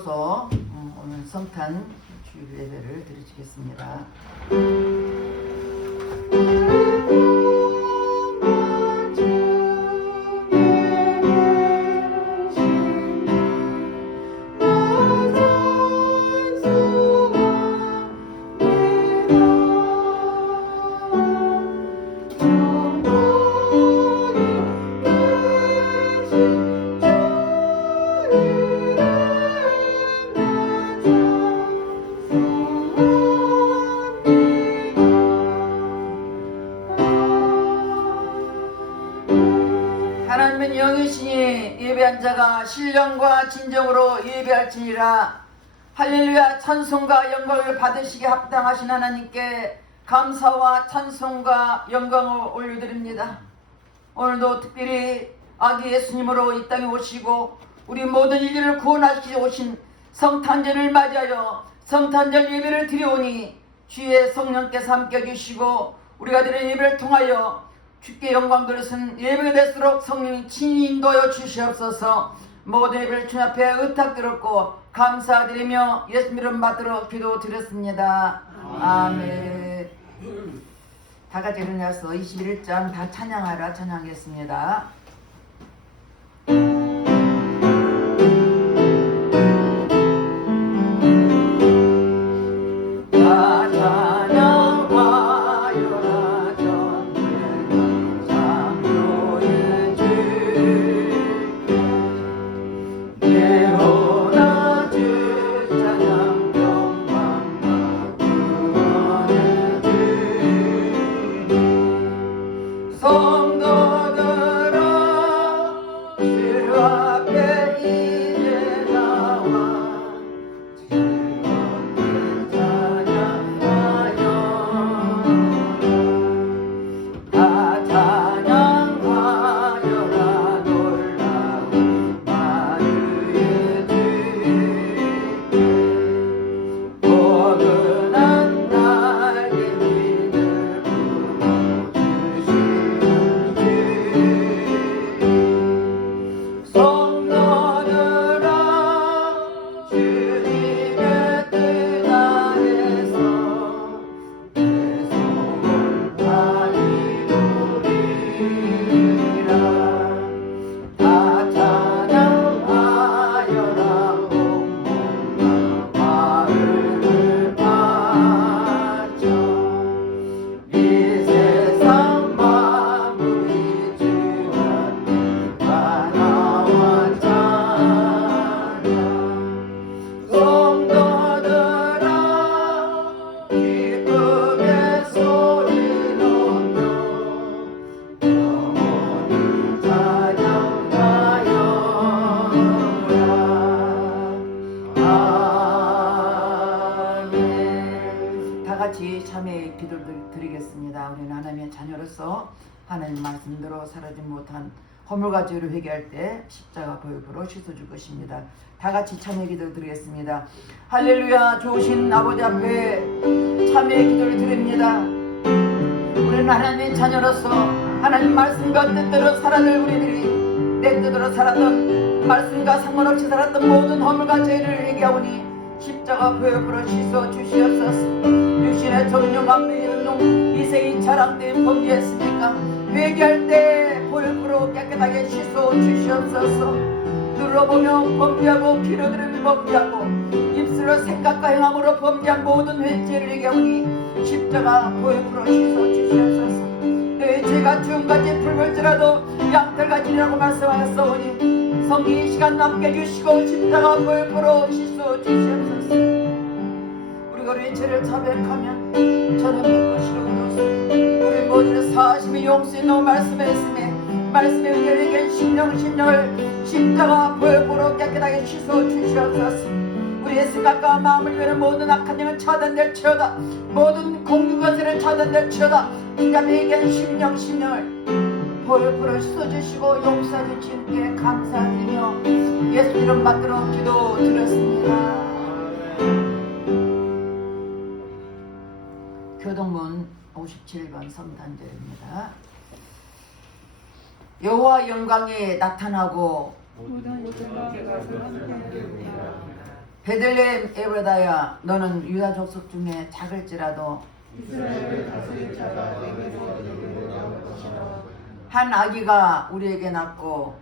함으로써 오늘 성탄 주일 예배를 드리겠습니다. 하나님은 영이시니 예배한 자가 신령과 진정으로 예배할지니라. 할렐루야. 찬송과 영광을 받으시기에 합당하신 하나님께 감사와 찬송과 영광을 올려드립니다. 오늘도 특별히 아기 예수님으로 이 땅에 오시고 우리 모든 인류를 구원하시기 오신 성탄절을 맞이하여 성탄절 예배를 드리오니 주의 성령께서 함께 해주시고 우리가 드리는 예배를 통하여 주께 영광 돌리신 예배가 될수록 성령이 친히 인도하여 주시옵소서. 모든 예배를 주님 앞에 의탁드렸고 감사드리며 예수 이름 받들어 기도드렸습니다. 아멘. 다 같이 일어나서 21장 다 찬양하라 찬양하겠습니다. 참회의 기도를 드리겠습니다. 우리는 하나님의 자녀로서 하나님 말씀대로 살아지 못한 허물과 죄를 회개할 때 십자가 보혈로 씻어줄 것입니다. 다 같이 참회 기도를 드리겠습니다. 할렐루야. 좋으신 아버지 앞에 참회의 기도를 드립니다. 우리는 하나님의 자녀로서 하나님 말씀과 뜻대로 살아낼 우리들이 내 뜻대로 살았던 말씀과 상관없이 살았던 모든 허물과 죄를 회개하오니 십자가 보혈로 씻어 주시옵소서. 육신의 정령 앞에 종 이생이 자랑된 범죄했으니까 회개할 때 보혈로 깨끗하게 씻어 주시옵소서. 눌러보며 범죄하고 피로들으며 범죄하고 입술로 생각과 행함으로 범죄한 모든 죄를 회개하오니 십자가 보혈로 씻어 주시옵소서. 내 죄가 주음같이 붉을지라도 양털같이라고 말씀하였사오니 성령 이 시간 남게 해주시고 십자가 보혈로 씻어 주시옵소서. 우리가 우리의 죄를 자백하면 저는 믿고 시로우소서. 우리 모두는 사심이 용서인다고 말씀했으며 말씀의 은혜를 심령을 십자가 보혈로 깨끗하게 씻어 주시옵소서. 우리의 생각과 마음을 위하는 모든 악한 영은 차단될지어다. 모든 공유관세를 차단될지어다. 인간의 얘기한 심령을 보혈로 씻어주시고 용서해 주님께 감사드리며 예수 이름 받들어 기도 드렸습니다. 교동문 57번 성탄절입니다. 여호와 영광이 나타나고 베들레헴 에브라다야 너는 유다 족속 중에 작을지라도 이스라엘을 다스릴 자가 내게서 내게로 나올 것이라. 한 아기가 우리에게 낳고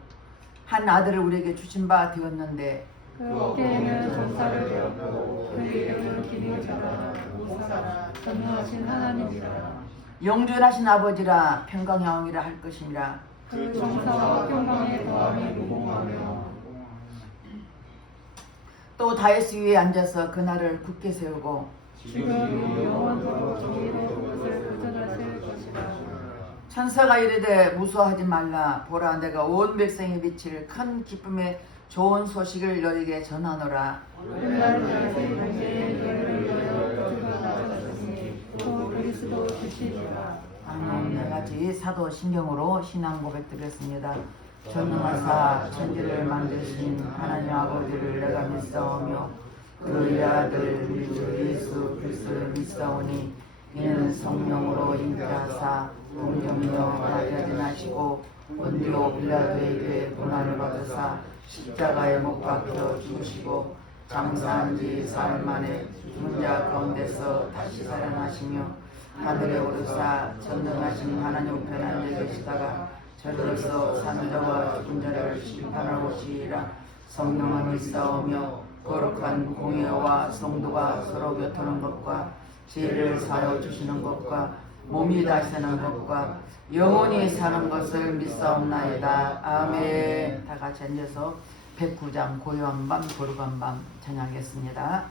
한 아들을 우리에게 주신 바 되었는데 그 어깨에는 정사를 배웠고 그 이름은 기능자라 모사라 전능하신 하나님이라. 영존하신 아버지라 평강여왕이라 할 것이니라. 그 정사와 평강의 더함이 무궁하며 또 다윗 위에 앉아서 그날을 굳게 세우고 지금도 영원토록 정의로 그것을 보존하실 것이라. 천사가 이르되 무수하지 말라. 보라 내가 온 백성의 빛을 큰 기쁨의 좋은 소식을 너에게 전하노라. 오늘날 다윗의 문제에 이를 위하여 그가 나타났으니 또 그리스도 주시리라. 아멘. 네 가지 사도 신경으로 신앙 고백드렸습니다. 전능하사 천지를 만드신 하나님 아버지를 내가 믿사오며 그의 아들 우리 주 예수 그리스도를 믿사오니 이는 성령으로 잉태하사 동정녀 나타나시고 본디오 빌라도에게 고난을 받으사 십자가에 못 박혀 죽으시고 장사한 지 사흘 만에 죽은 자 가운데서 다시 살아나시며 하늘에 오르사 전능하신 하나님 우편에 앉아 계시다가 저리로서 사는 자와 죽은 자를 심판하러 오시리라. 성령을 믿사오며 거룩한 공예와 성도가 서로 교통하는 것과 죄를 사하여 주시는 것과 몸이 다시 사는 것과 영원히 사는 것을 믿사옵나이다. 아멘. 다 같이 앉아서 109장 고요한 밤 거룩한 밤 찬양하겠습니다.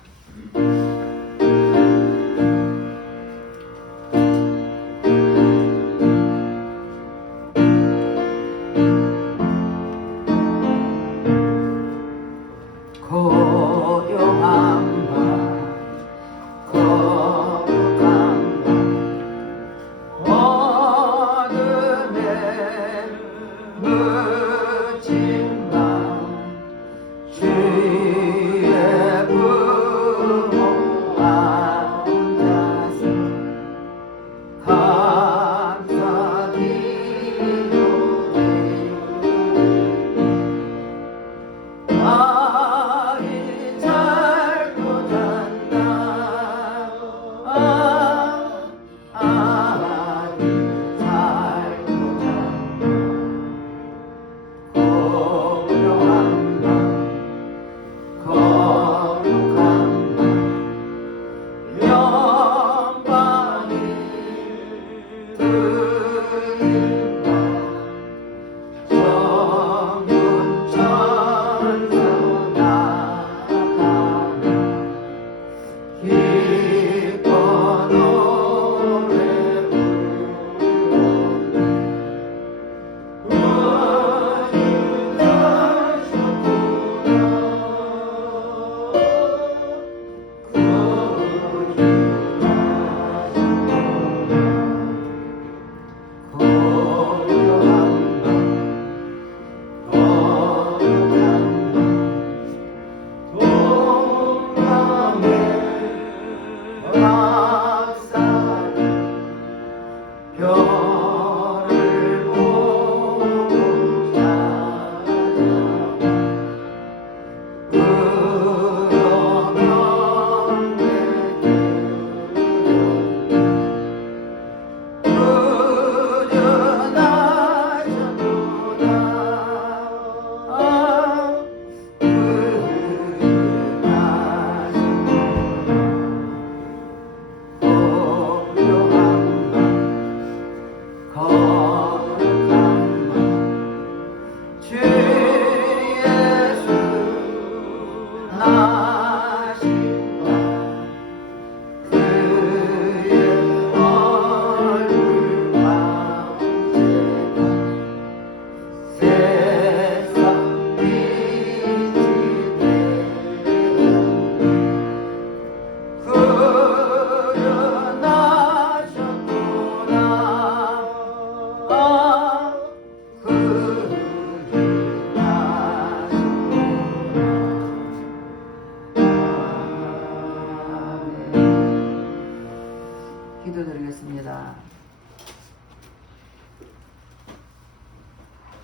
기도드리겠습니다.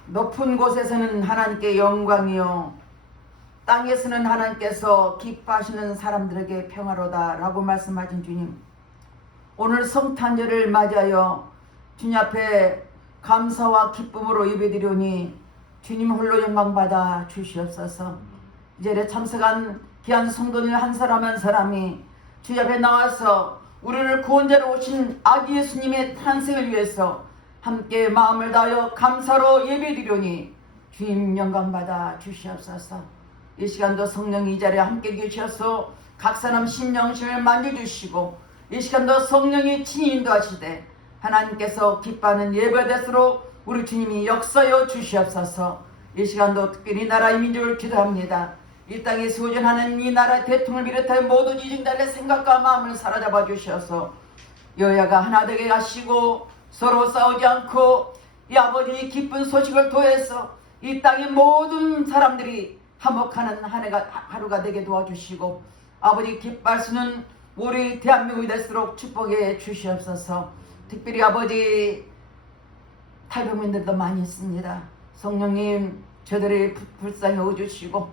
높은 곳에서는 하나님께 영광이요 땅에서는 하나님께서 기뻐하시는 사람들에게 평화로다 라고 말씀하신 주님, 오늘 성탄절을 맞이하여 주님 앞에 감사와 기쁨으로 예배드리오니 주님 홀로 영광받아 주시옵소서. 이 자리에 참석한 귀한 성도님 한 사람 한 사람이 주님 앞에 나와서 우리를 구원자로 오신 아기 예수님의 탄생을 위해서 함께 마음을 다하여 감사로 예배드리오니 주님 영광받아 주시옵소서. 이 시간도 성령이 이 자리에 함께 계셔서 각 사람 심령심을 만져주시고 이 시간도 성령이 친히 인도하시되 하나님께서 기뻐하는 예배대수로 우리 주님이 역사여 주시옵소서. 이 시간도 특별히 나라의 민족을 기도합니다. 이 땅에 소전하는 이 나라 대통령을 비롯하여 모든 이중자의 생각과 마음을 사로잡아 주셔서 여야가 하나 되게 하시고 서로 싸우지 않고 이 아버지의 기쁜 소식을 통해서 이 땅의 모든 사람들이 화목하는 한 해가 하루가 되게 도와주시고 아버지 기뻐하시는 우리 대한민국이 될수록 축복해 주시옵소서. 특별히 아버지 탈북민들도 많이 있습니다. 성령님 저들의 불쌍히 오주시고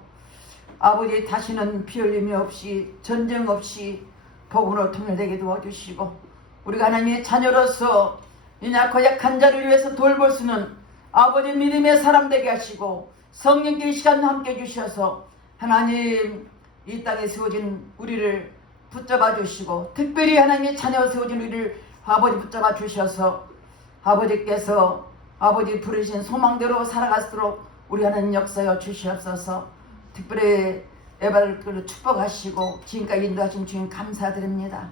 아버지 다시는 피 흘림이 없이 전쟁 없이 복음으로 통일되게 도와주시고 우리가 하나님의 자녀로서 이 약고 약한 자를 위해서 돌볼 수는 아버지 믿음의 사람 되게 하시고 성령께 이 시간 함께 주셔서 하나님 이 땅에 세워진 우리를 붙잡아 주시고 특별히 하나님의 자녀 세워진 우리를 아버지 붙잡아 주셔서 아버지께서 아버지 부르신 소망대로 살아갈수록 우리 하나님 역사여 주시옵소서. 특별히 에바를 축복하시고 지금까지 인도하신 주님 감사드립니다.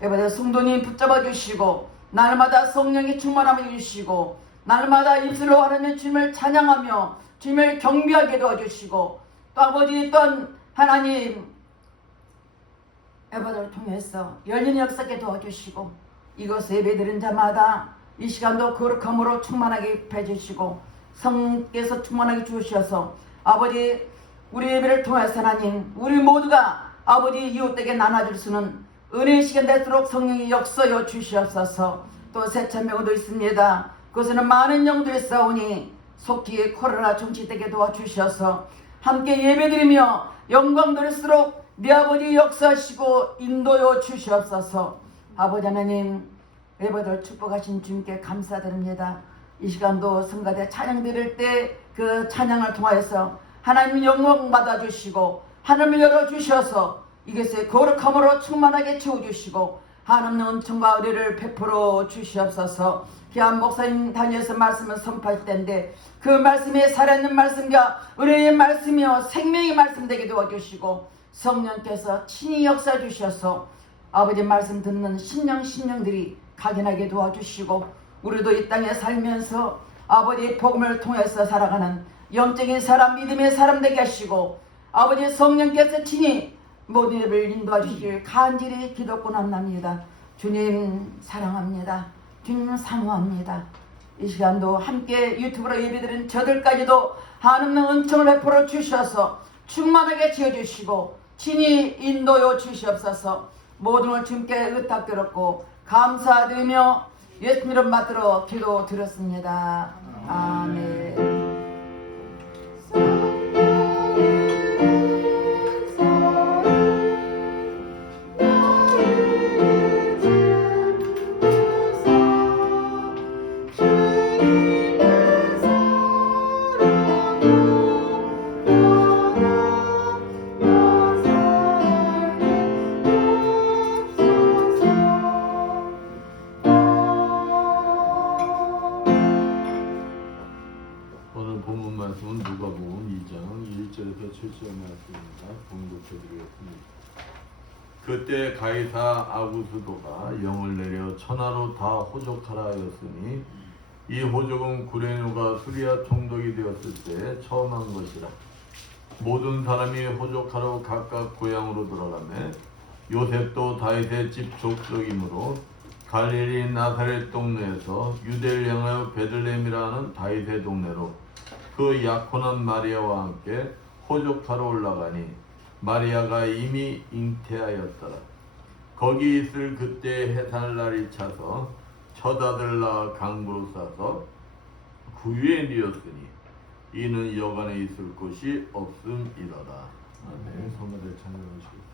에바들 성도님 붙잡아 주시고 날마다 성령이 충만함을 주시고 날마다 입술로 하나님 주님을 찬양하며 주님을 경배하게 도와주시고 또 아버지 또한 하나님 에바들을 통해서 열린 역사에 도와주시고 이곳에 예배드린 자마다 이 시간도 거룩함으로 충만하게 해주시고 성께서 충만하게 주셔서 아버지 우리 예배를 통해서 하나님 우리 모두가 아버지 이웃에게 나눠줄 수는 은혜의 시간 될수록 성령이 역사여 주시옵소서. 또 세참명도 있습니다. 그것은 많은 영들이 싸우니 속히 코로나 정치되게 도와주셔서 함께 예배드리며 영광 돌릴수록 네 아버지 역사하시고 인도여 주시옵소서. 아버지 하나님 예배들 축복하신 주님께 감사드립니다. 이 시간도 성가대 찬양 드릴 때 그 찬양을 통하여서 하나님 영광 받아주시고 하늘을 열어주셔서 이것에 거룩함으로 충만하게 채워주시고 하나님의 은총과 은혜를 베풀어 주시옵소서. 귀한 목사님 다니엘서 말씀을 선포할 때인데 그 말씀에 살아있는 말씀과 은혜의 말씀이요 생명의 말씀 되게 도와주시고 성령께서 친히 역사해 주셔서 아버지 말씀 듣는 신령들이 각인하게 도와주시고 우리도 이 땅에 살면서 아버지의 복음을 통해서 살아가는 영적인 사람 믿음의 사람 되게 하시고 아버지 성령께서 친히 모든 예배를 인도해 주시길 간절히 기도권합니다. 주님 사랑합니다. 주님 사모합니다. 이 시간도 함께 유튜브로 예배드린 저들까지도 하나님의 은총을 베풀어 주셔서 충만하게 지어주시고 친히 인도여 주시옵소서. 모든 걸 주님께 의탁드렸고 감사드리며 예수님 이름 받들어 기도 드렸습니다. 아멘. 오늘 본문 말씀은 누가복음 2장 1절에서 7절 말씀입니다. 봉독해드리겠습니다. 그때 가이사 아구스도가 영을 내려 천하로 다 호족하라 하였으니 이 호족은 구레누가 수리아 총독이 되었을 때 처음 한 것이라. 모든 사람이 호족하러 각각 고향으로 돌아가매 요셉도 다윗의 집 족속이므로 갈릴리 나사렛 동네에서 유대를 향하여 베들레헴이라 하는 다윗의 동네로 그 약혼한 마리아와 함께 호족하러 올라가니 마리아가 이미 잉태하였더라. 거기 있을 그때 해살날이 차서 첫 아들 낳아 강부로 싸서 구유에 뉘었으니 이는 여간에 있을 것이 없음이로다. 아멘. 소매를 찬양하시겠습니다.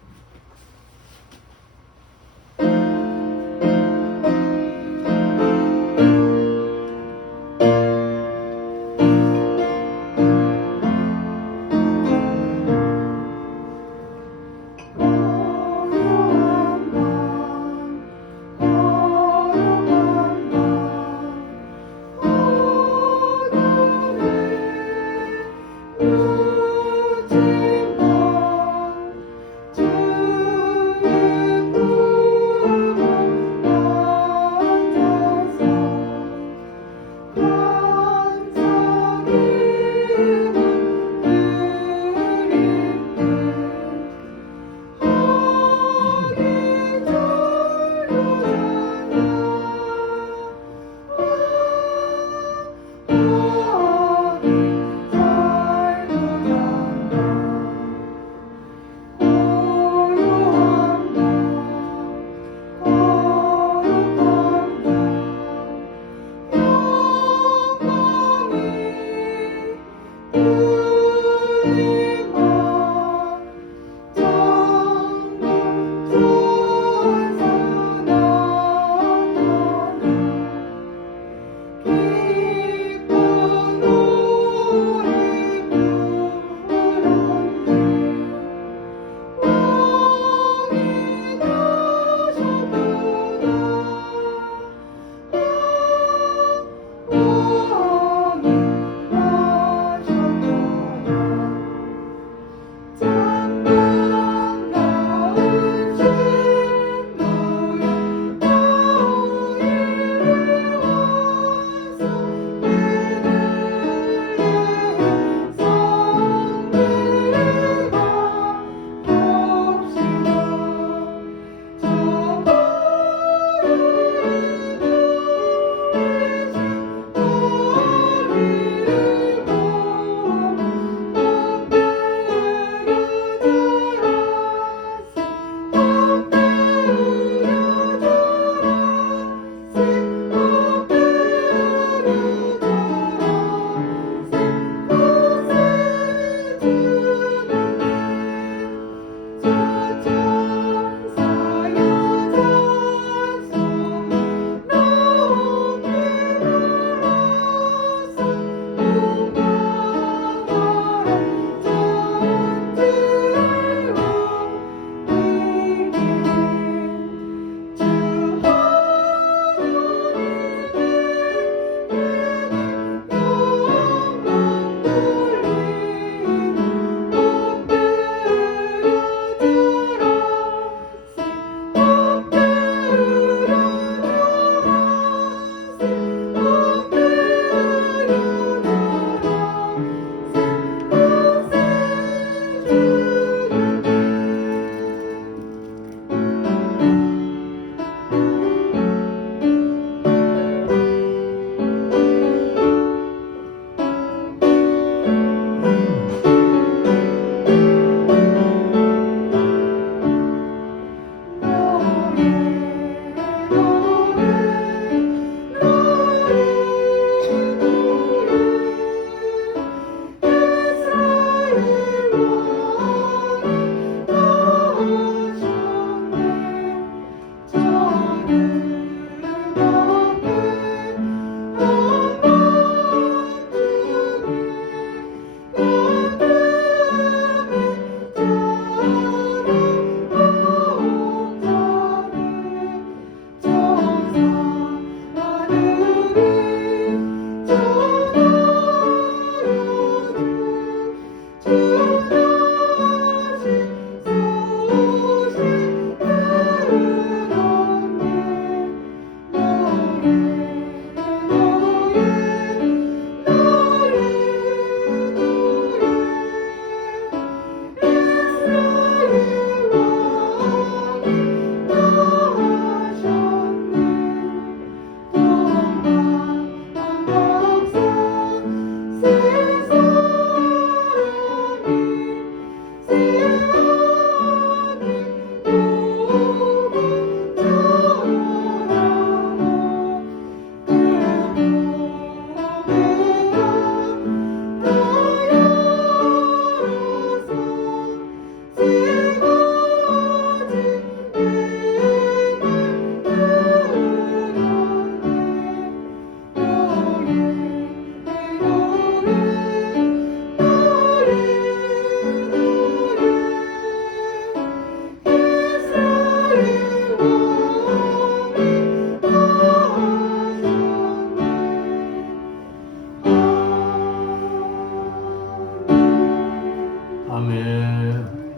아멘.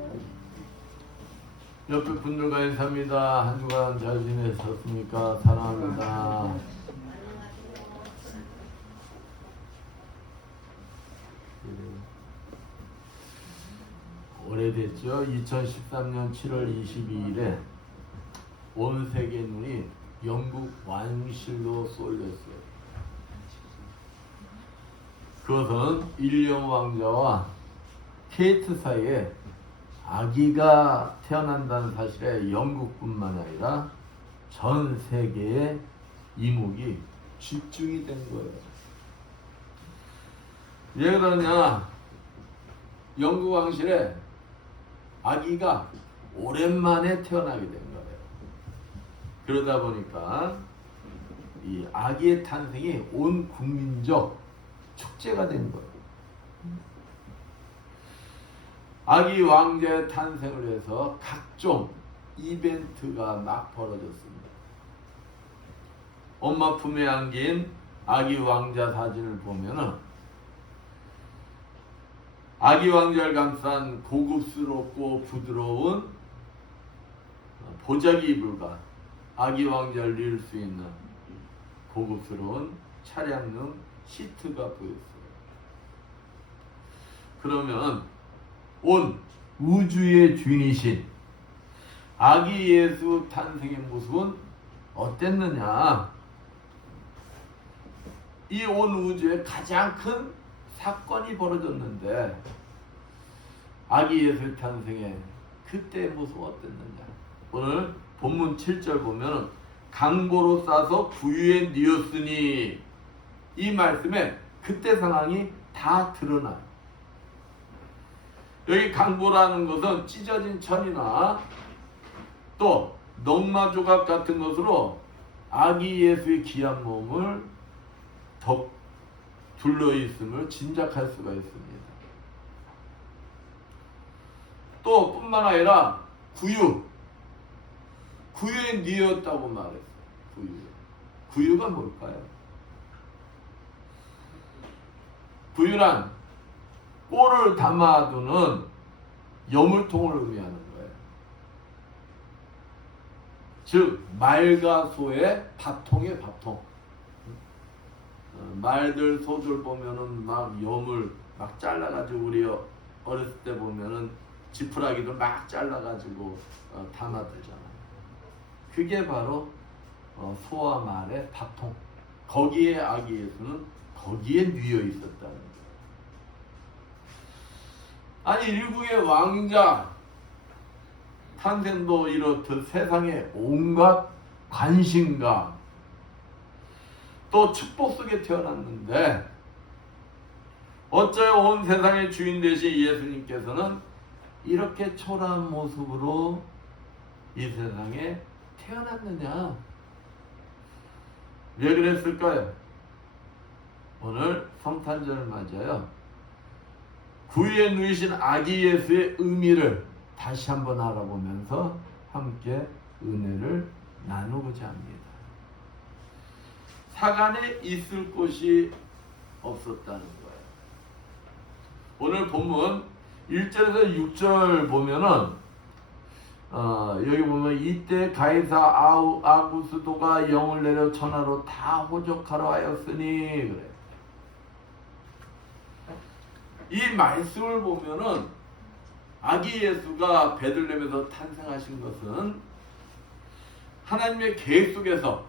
옆에 분들과 인사합니다. 한 주간 잘 지내셨습니까? 사랑합니다. 오래됐죠? 2013년 7월 22일에 온 세계 눈이 영국 왕실로 쏠렸어요. 그것은 윌리엄 왕자와 케이트 사이에 아기가 태어난다는 사실에 영국뿐만 아니라 전 세계의 이목이 집중이 된 거예요. 왜 그러냐? 영국 왕실에 아기가 오랜만에 태어나게 된 거예요. 그러다 보니까 이 아기의 탄생이 온 국민적 축제가 된 거예요. 아기 왕자의 탄생을 위해서 각종 이벤트가 막 벌어졌습니다. 엄마 품에 안긴 아기 왕자 사진을 보면은 아기 왕자를 감싼 고급스럽고 부드러운 보자기 이불과 아기 왕자를 릴 수 있는 고급스러운 차량용 시트가 보였어요. 그러면 온 우주의 주인이신 아기 예수 탄생의 모습은 어땠느냐? 이 온 우주에 가장 큰 사건이 벌어졌는데 아기 예수 탄생의 그때의 모습은 어땠느냐? 오늘 본문 7절 보면 강보로 싸서 구유에 뉘었으니 이 말씀에 그때 상황이 다 드러나요. 여기 강보라는 것은 찢어진 천이나 또 넝마 조각 같은 것으로 아기 예수의 귀한 몸을 둘러 있음을 짐작할 수가 있습니다. 또 뿐만 아니라 구유에 뉘었다고 말했어요. 구유가 뭘까요? 구유란 꼴을 담아두는 여물통을 의미하는 거예요. 즉 말과 소의 밥통이에요. 밥통. 말들 소들 보면은 막 여물 막 잘라가지고 우리 어렸을 때 보면은 지푸라기도 막 잘라가지고 담아두잖아요. 그게 바로 소와 말의 밥통. 거기에 아기 예수는 거기에 뉘어 있었다는 거예요. 아니 일국의 왕자 탄생도 이렇듯 세상의 온갖 관심과 또 축복 속에 태어났는데 어쩌여 온 세상의 주인 되신 예수님께서는 이렇게 초라한 모습으로 이 세상에 태어났느냐? 왜 그랬을까요? 오늘 성탄절을 맞아요. 구유에 누이신 아기 예수의 의미를 다시 한번 알아보면서 함께 은혜를 나누고자 합니다. 사간에 있을 곳이 없었다는 거예요. 오늘 본문 1절에서 6절 보면은 여기 보면 이때 가이사 아구스도가 영을 내려 천하로 다 호적하러 하였으니 그래. 이 말씀을 보면은 아기 예수가 베들레헴에서 탄생하신 것은 하나님의 계획 속에서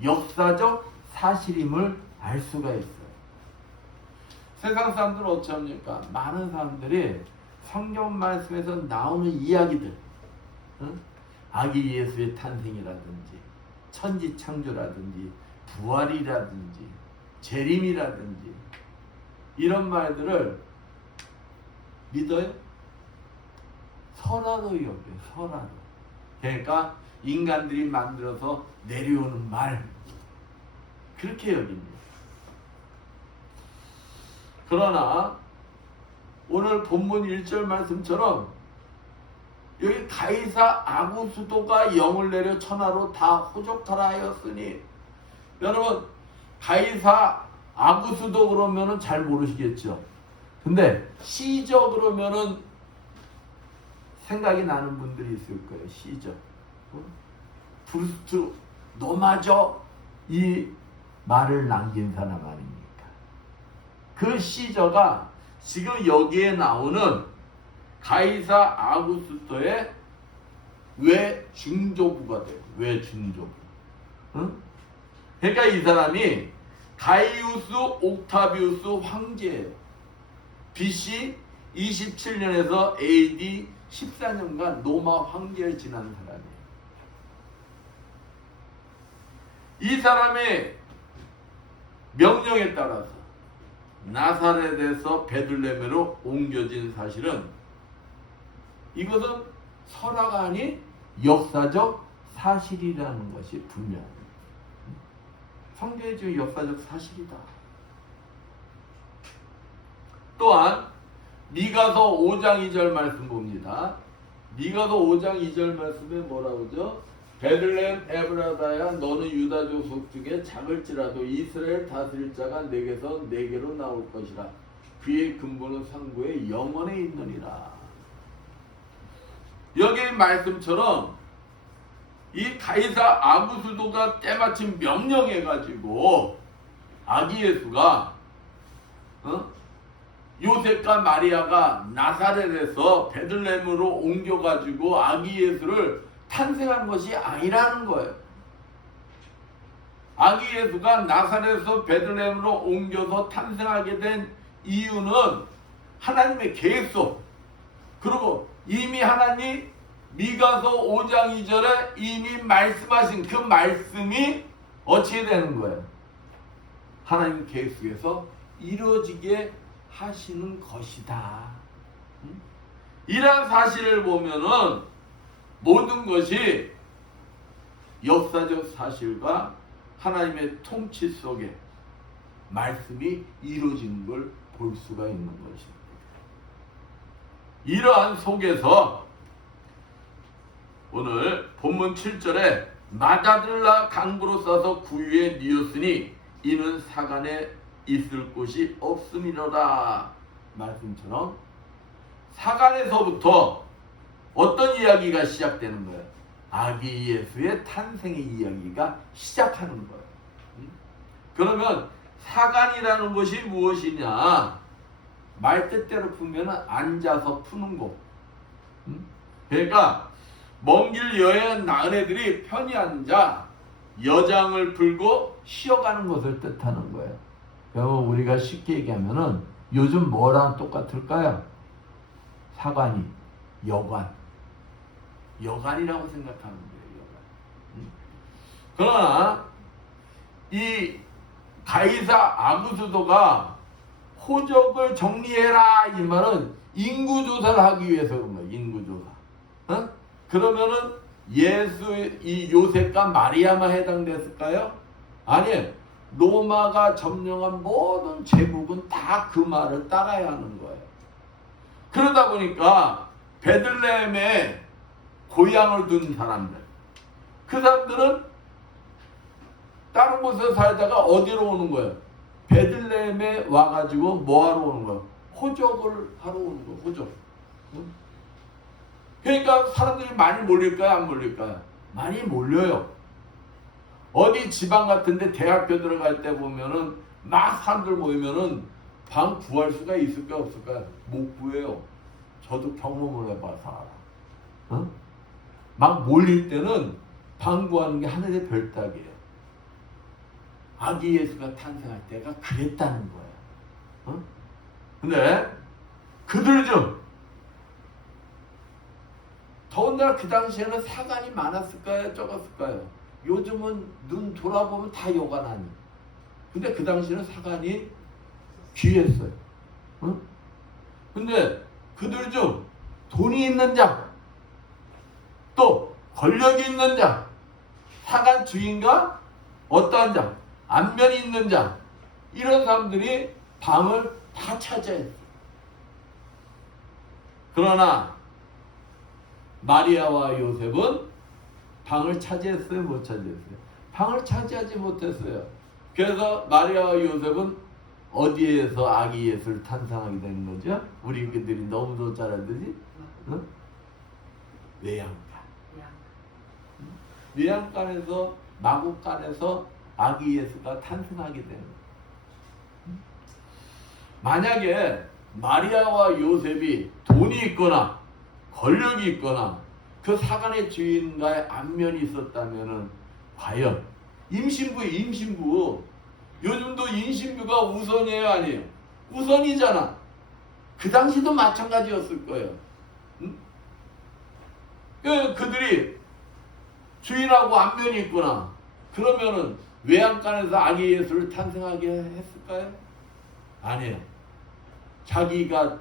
역사적 사실임을 알 수가 있어요. 세상 사람들은 어찌합니까? 많은 사람들이 성경 말씀에서 나오는 이야기들, 아기 예수의 탄생이라든지 천지 창조라든지 부활이라든지 재림이라든지 이런 말들을 믿어요? 설화로 여겨요. 설화로. 그러니까 인간들이 만들어서 내려오는 말 그렇게 여깁니다. 그러나 오늘 본문 1절 말씀처럼 여기 가이사 아구수도가 영을 내려 천하로 다 호적하라 하였으니 여러분 가이사 아구수도 그러면은 잘 모르시겠죠. 근데 시저 그러면은 생각이 나는 분들이 있을 거예요. 시저. 프루스트 너마저 이 말을 남긴 사람 아닙니까? 그 시저가 지금 여기에 나오는 가이사 아구스토의 외중조부가 돼요. 외중조부. 응? 그러니까 이 사람이 가이우스 옥타비우스 황제예요. BC 27년에서 AD 14년간 로마 황제를 지난 사람이에요. 이 사람의 명령에 따라서 나사렛에서 베들레헴으로 옮겨진 사실은 이것은 설화가 아닌 역사적 사실이라는 것이 분명합니다. 성경의 지금 역사적 사실이다. 또한 미가서 5장 2절 말씀 봅니다. 미가서 5장 2절 말씀에 뭐라고 하죠? 베들레헴 에브라다야 너는 유다 족속 중에 작을지라도 이스라엘 다스릴 자가 내게서 내게로 나올 것이라. 그의 근본은 상고에 영원에 있느니라. 여기 말씀처럼 이 가이사 아구스도가 때마침 명령해가지고 아기 예수가 요셉과 마리아가 나사렛에서 베들레헴으로 옮겨가지고 아기 예수를 탄생한 것이 아니라는 거예요. 아기 예수가 나사렛에서 베들레헴으로 옮겨서 탄생하게 된 이유는 하나님의 계획서, 그리고 이미 하나님 미가서 5장 2절에 이미 말씀하신 그 말씀이 어찌게 되는 거예요? 하나님 계획 속에서 이루어지게 하시는 것이다. 이러한 사실을 보면은 모든 것이 역사적 사실과 하나님의 통치 속에 말씀이 이루어지는 걸 볼 수가 있는 것입니다. 이러한 속에서 오늘 본문 7절에 마다들라 강부로 싸서 구유에 뉘었으니 이는 사간에 있을 곳이 없음이로라. 말씀처럼 사간에서부터 어떤 이야기가 시작되는 거예요? 아기 예수의 탄생의 이야기가 시작하는 거예요. 그러면 사간이라는 것이 무엇이냐? 말 뜻대로 풀면 앉아서 푸는 곳. 그러니까 먼 길 여행한 나그네들이 편히 앉아 여장을 풀고 쉬어가는 것을 뜻하는 거예요. 그러면 우리가 쉽게 얘기하면은 요즘 뭐랑 똑같을까요? 사관이 여관. 여관이라고 생각하는 거예요. 여관. 그러나 이 가이사 아구스도가 호적을 정리해라 이 말은 인구조사를 하기 위해서 그런 거예요. 인구조사. 그러면은 이 요셉과 마리아만 해당됐을까요? 아니, 로마가 점령한 모든 제국은 다 그 말을 따라야 하는 거예요. 그러다 보니까 베들레헴에 고향을 둔 사람들, 그 사람들은 다른 곳에 살다가 어디로 오는 거예요? 베들레헴에 와가지고 뭐하러 오는 거예요? 호적을 하러 오는 거예요. 호적. 그러니까 사람들이 많이 몰릴까요? 안 몰릴까요? 많이 몰려요. 어디 지방 같은데 대학교 들어갈 때 보면은 막 사람들 모이면은 방 구할 수가 있을까 없을까? 못 구해요. 저도 경험을 해봐서 알아. 막 몰릴 때는 방 구하는 게 하늘의 별따기예요. 아기 예수가 탄생할 때가 그랬다는 거예요. 근데 그들 중 더군다나 그 당시에는 사관이 많았을까요? 적었을까요? 요즘은 눈 돌아보면 다 여관 아니. 근데 그 당시에는 사관이 귀했어요. 근데 그들 중 돈이 있는 자, 또 권력이 있는 자, 사관 주인과 어떠한 자, 안면이 있는 자, 이런 사람들이 방을 다 차지했어요. 그러나 마리아와 요셉은 방을 차지했어요? 못 차지했어요? 방을 차지하지 못했어요. 그래서 마리아와 요셉은 어디에서 아기 예수를 탄생하게 되는 거죠? 우리 그들이 너무도 잘 알듯이 응? 외양간. 외양간에서 마구간에서 아기 예수가 탄생하게 되는 거예요. 만약에 마리아와 요셉이 돈이 있거나 권력이 있거나 그 사간의 주인과의 안면이 있었다면은 과연 임신부 요즘도 임신부가 우선이에요 아니에요? 우선이잖아. 그 당시도 마찬가지였을 거예요. 응? 그들이 주인하고 안면이 있구나. 그러면은 외양간에서 아기 예수를 탄생하게 했을까요? 아니에요. 자기가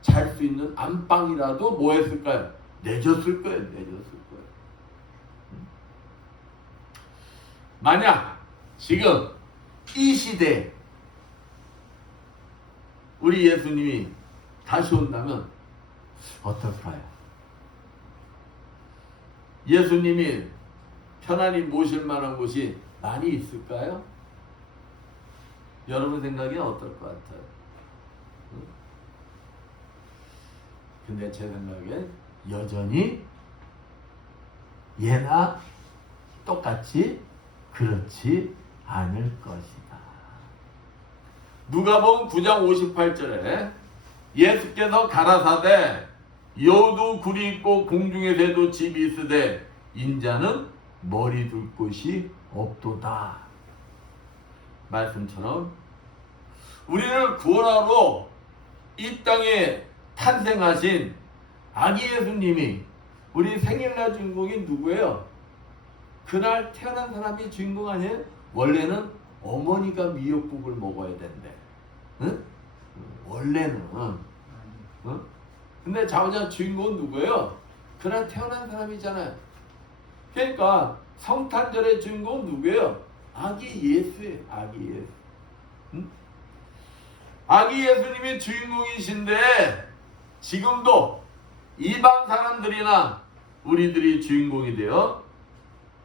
잘 수 있는 안방이라도 뭐 했을까요? 내줬을 거예요. 만약 지금 이 시대에 우리 예수님이 다시 온다면 어떨까요? 예수님이 편안히 모실 만한 곳이 많이 있을까요? 여러분 생각에 어떨 것 같아요? 근데 제 생각에 여전히 예나 똑같이 그렇지 않을 것이다. 누가복음 9장 58절에 예수께서 가라사대 여도 굴이 있고 공중에 새도 집이 있으되 인자는 머리 둘 곳이 없도다. 말씀처럼 우리를 구원하러 이 땅에 탄생하신 아기 예수님이 우리 생일날 주인공이 누구예요? 그날 태어난 사람이 주인공 아니에요? 원래는 어머니가 미역국을 먹어야 된대. 응? 원래는. 응? 근데 자오자 주인공은 누구예요? 그날 태어난 사람이잖아요. 그러니까 성탄절의 주인공은 누구예요? 아기 예수예요. 아기 예수. 응? 아기 예수님이 주인공이신데 지금도 이방 사람들이나 우리들이 주인공이 되어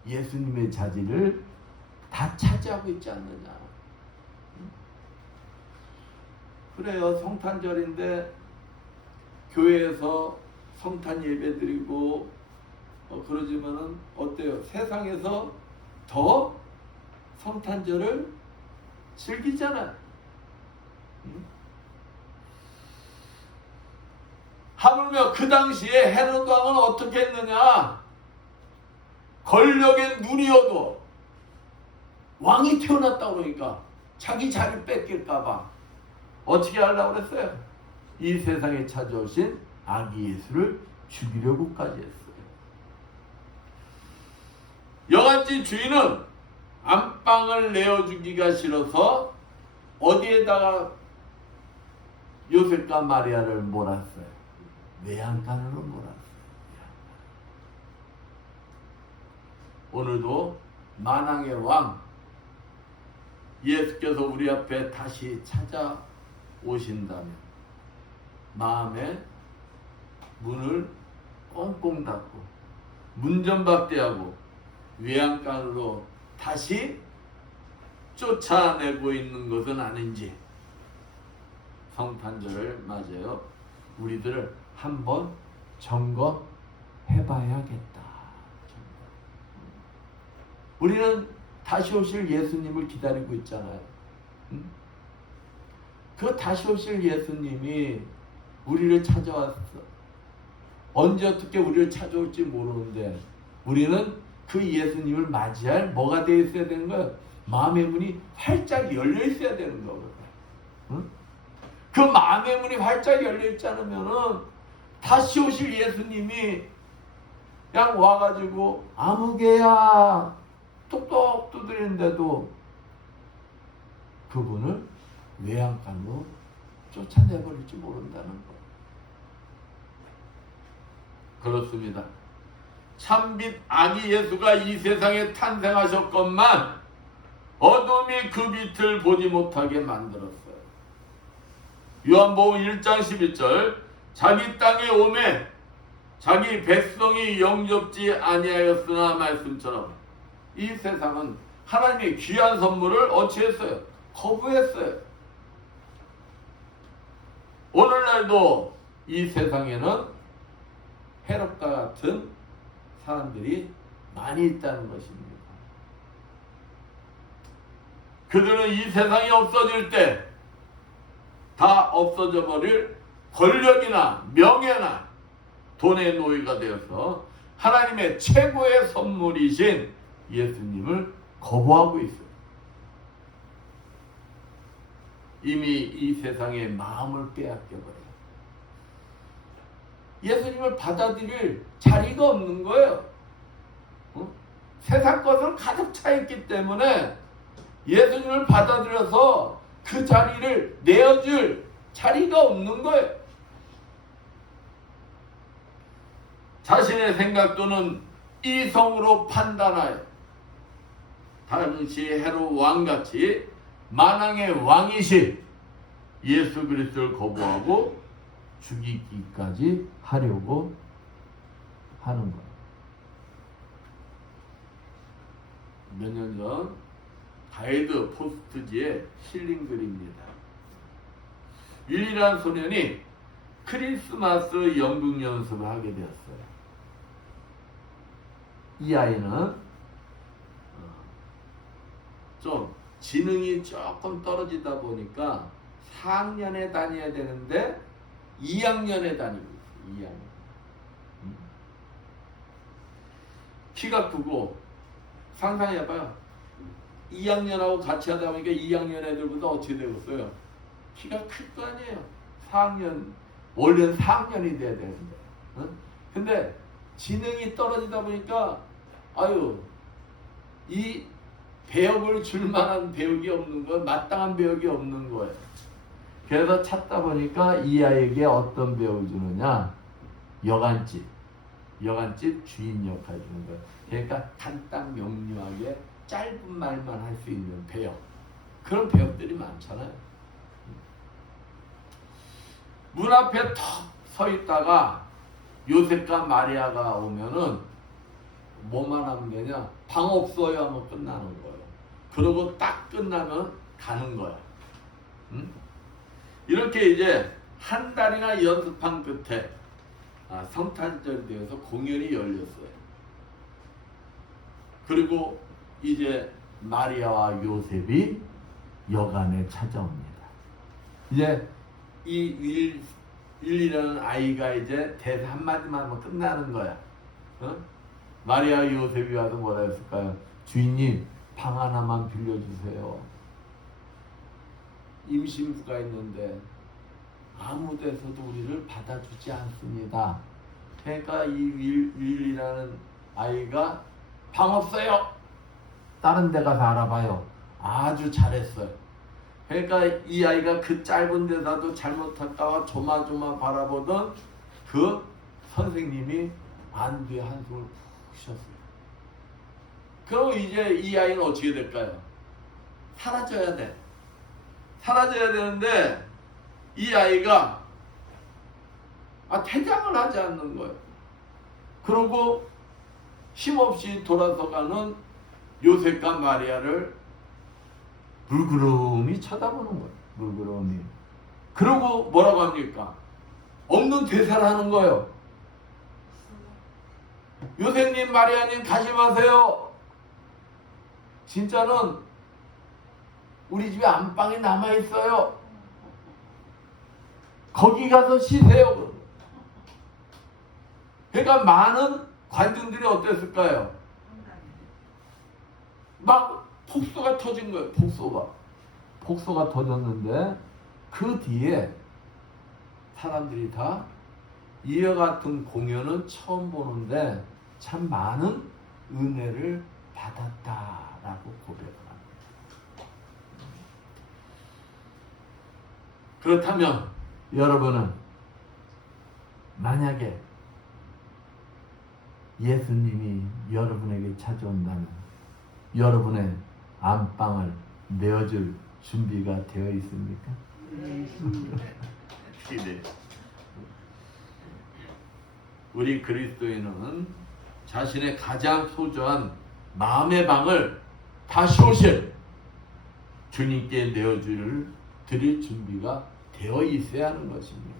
예수님의 자리를 다 차지하고 있지 않느냐. 그래요. 성탄절인데 교회에서 성탄 예배 드리고 그러지만은 어때요? 세상에서 더 성탄절을 즐기잖아요. 하물며 그 당시에 헤롯 왕은 어떻게 했느냐? 권력의 눈이어도 왕이 태어났다 그러니까 자기 자리 뺏길까봐 어떻게 하려고 그랬어요? 이 세상에 찾아오신 아기 예수를 죽이려고까지 했어요. 여간지 주인은 안방을 내어주기가 싫어서 어디에다가 요셉과 마리아를 몰았어요? 외양간으로 몰았어요. 오늘도 만왕의 왕 예수께서 우리 앞에 다시 찾아오신다면 마음에 문을 꽁꽁 닫고 문전박대하고 외양간으로 다시 쫓아내고 있는 것은 아닌지 성탄절을 맞아요. 우리들을 한번 점검해봐야겠다. 우리는 다시 오실 예수님을 기다리고 있잖아요. 응? 그 다시 오실 예수님이 우리를 찾아왔어. 언제 어떻게 우리를 찾아올지 모르는데 우리는 그 예수님을 맞이할 뭐가 되어 있어야 되는 거예요? 마음의 문이 활짝 열려 있어야 되는 거거든요. 응? 그 마음의 문이 활짝 열려 있지 않으면은 다시 오실 예수님이 그냥 와가지고 아무개야 똑똑 두드리는데도 그분을 외양간으로 쫓아내버릴지 모른다는 거예요. 그렇습니다. 참빛 아기 예수가 이 세상에 탄생하셨건만 어둠이 그 빛을 보지 못하게 만들었어요. 요한복음 1장 12절 자기 땅에 오매 자기 백성이 영접지 아니하였으나 말씀처럼 이 세상은 하나님의 귀한 선물을 어찌했어요? 거부했어요. 오늘날도 이 세상에는 헤롯과 같은 사람들이 많이 있다는 것입니다. 그들은 이 세상이 없어질 때 다 없어져 버릴 권력이나 명예나 돈의 노예가 되어서 하나님의 최고의 선물이신 예수님을 거부하고 있어요. 이미 이 세상의 마음을 빼앗겨버려요. 예수님을 받아들일 자리가 없는 거예요. 세상 것은 가득 차 있기 때문에 예수님을 받아들여서 그 자리를 내어줄 자리가 없는 거예요. 자신의 생각 또는 이성으로 판단하여 당시 헤롯 왕같이 만왕의 왕이신 예수 그리스도를 거부하고 죽이기까지 하려고 하는 거예요. 몇 년 전 가이드 포스트지에 실린 글입니다. 윌리란 소년이 크리스마스 연극 연습을 하게 되었어요. 이 아이는 좀 지능이 조금 떨어지다 보니까 4학년에 다녀야 되는데 2학년에 다니고 있어요. 2학년. 키가 크고 상상해봐요. 2학년하고 같이 하다 보니까 2학년 애들보다 어떻게 되겠어요? 키가 클 거 아니에요. 4학년, 원래는 4학년이 돼야 되는데. 근데 지능이 떨어지다 보니까 이 배역을 줄 만한 배역이 없는 거예요. 마땅한 배역이 없는 거예요. 그래서 찾다 보니까 이 아이에게 어떤 배역을 주느냐? 여간집 주인 역할 주는 거예요. 그러니까 간단 명료하게 짧은 말만 할 수 있는 배역. 그런 배역들이 많잖아요. 문 앞에 턱 서 있다가 요셉과 마리아가 오면은 뭐만 하면 되냐? 방 없어요 하면 끝나는 거예요. 그러고 딱 끝나면 가는 거야. 이렇게 이제 한 달이나 연습한 끝에 성탄절이 되어서 공연이 열렸어요. 그리고 이제 마리아와 요셉이 여간에 찾아옵니다. 이제 이 윌리라는 아이가 이제 대사 한마디만 하면 끝나는 거야. 마리아 요셉이 와서 뭐라 했을까요? 주인님, 방 하나만 빌려주세요. 임신부가 있는데 아무 데서도 우리를 받아주지 않습니다. 그러니까 이 윌리라는 아이가 방 없어요. 다른 데 가서 알아봐요. 아주 잘했어요. 그러니까 이 아이가 그 짧은 데서도 잘못할까봐 조마조마 바라보던 그 선생님이 안도의 한숨을 푹 쉬었어요. 그럼 이제 이 아이는 어떻게 될까요? 사라져야 돼. 사라져야 되는데 이 아이가 퇴장을 하지 않는 거예요. 그러고 힘없이 돌아서 가는 요셉과 마리아를 물끄러미 쳐다보는 거예요. 물끄러미. 그러고 뭐라고 합니까? 없는 대사를 하는 거예요. 요셉님, 마리아님 가지 마세요. 진짜는 우리 집에 안방에 남아있어요. 거기 가서 쉬세요. 그러니까 많은 관중들이 어땠을까요? 막 폭소가 터진 거예요. 폭소가 터졌는데 그 뒤에 사람들이 다 이와 같은 공연은 처음 보는데 참 많은 은혜를 받았다라고 고백을 합니다. 그렇다면 여러분은 만약에 예수님이 여러분에게 찾아온다면 여러분의 안방을 내어줄 준비가 되어 있습니까? 네. 우리 그리스도인은 자신의 가장 소중한 마음의 방을 다시 오실 주님께 내어줄 드릴 준비가 되어 있어야 하는 것입니다.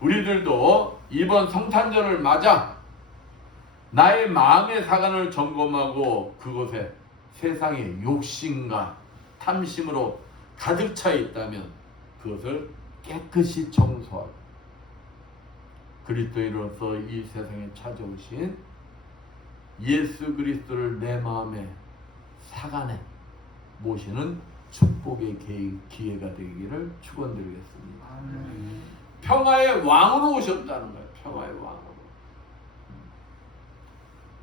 우리들도 이번 성탄절을 맞아 나의 마음의 사관을 점검하고 그곳에 세상의 욕심과 탐심으로 가득 차 있다면 그것을 깨끗이 청소하고 그리스도인으로서 이 세상에 찾아오신 예수 그리스도를 내 마음의 사관에 모시는 축복의 기회가 되기를 축원드리겠습니다. 평화의 왕으로 오셨다는 거예요. 평화의 왕으로.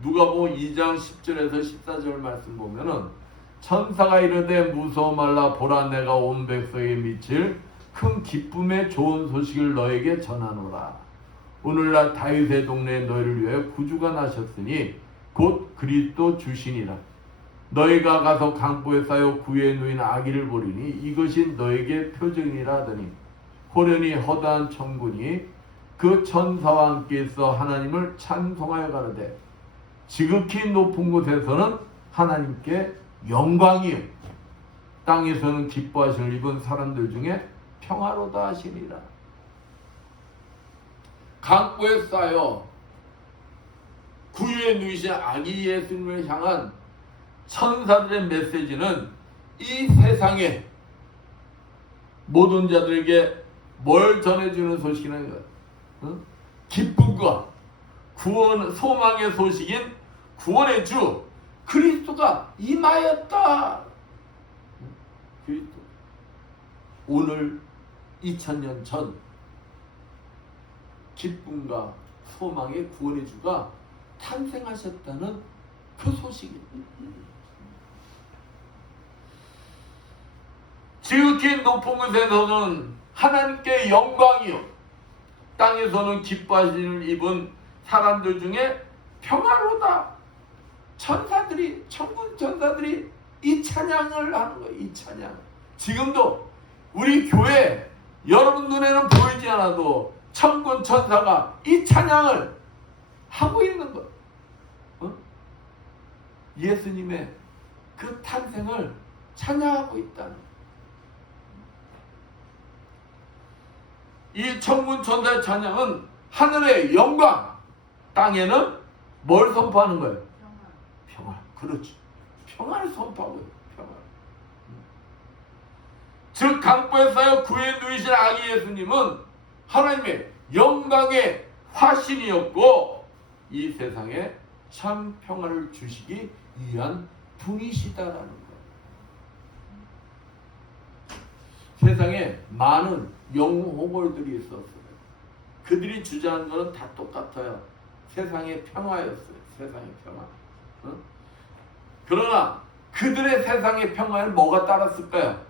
누가복음 2장 10절에서 14절 말씀 보면은 천사가 이르되 무서워 말라 보라 내가 온 백성에게 미칠 큰 기쁨의 좋은 소식을 너에게 전하노라. 오늘날 다윗의 동네에 너희를 위하여 구주가 나셨으니 곧 그리스도 주시니라. 너희가 가서 강보에 쌓여 구에 누인 아기를 보리니 이것이 너에게 표징이라 하더니 호련히 허다한 천군이 그 천사와 함께 있어 하나님을 찬송하여 가로되 지극히 높은 곳에서는 하나님께 영광이요 땅에서는 기뻐하심을 입은 사람들 중에 평화로다 하시니라. 강보에 쌓여 구유에 누이신 아기 예수님을 향한 천사들의 메시지는 이 세상의 모든 자들에게 뭘 전해주는 소식이라는 거예요. 응? 기쁨과 구원, 소망의 소식인 구원의 주 그리스도가 임하였다. 그리스도. 오늘 2000년 전 기쁨과 소망의 구원의 주가 탄생하셨다는 그 소식입니다. 지극히 높은 곳에서는 하나님께 영광이요 땅에서는 기뻐하심을 입은 사람들 중에 평화로다. 천사들이 천군 천사들이 이 찬양을 하는 거예요. 이 찬양. 지금도 우리 교회 여러분 눈에는 보이지 않아도 천군 천사가 이 찬양을 하고 있는 것. 예수님의 그 탄생을 찬양하고 있다는. 이 천군 천사의 찬양은 하늘의 영광, 땅에는 뭘 선포하는 거예요? 평화. 그렇죠. 평화를 선포하고 있어요. 평화. 즉 강보에 쌓여 구에 누이신 아기 예수님은 하나님의 영광의 화신이었고 이 세상에 참 평화를 주시기 위한 분이시다라는 거예요. 세상에 많은 영웅호걸들이 있었어요. 그들이 주장하는 것은 다 똑같아요. 세상의 평화였어요. 세상의 평화. 어? 그러나 그들의 세상의 평화에는 뭐가 따랐을까요?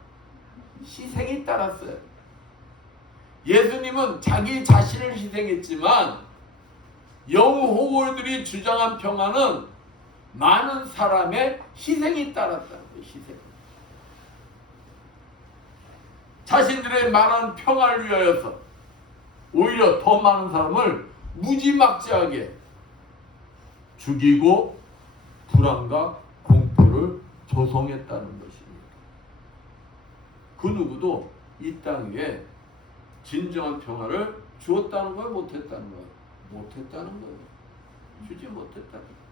희생이 따랐어요. 예수님은 자기 자신을 희생했지만 영웅호걸들이 주장한 평화는 많은 사람의 희생이 따랐다는 거예요. 희생. 자신들의 많은 평화를 위하여서 오히려 더 많은 사람을 무지막지하게 죽이고 불안과 공포를 조성했다는 것입니다. 그 누구도 이 땅 위에 진정한 평화를 주었다는 거예요? 못했다는 거예요? 못했다는 거예요. 주지 못했다는 거예요.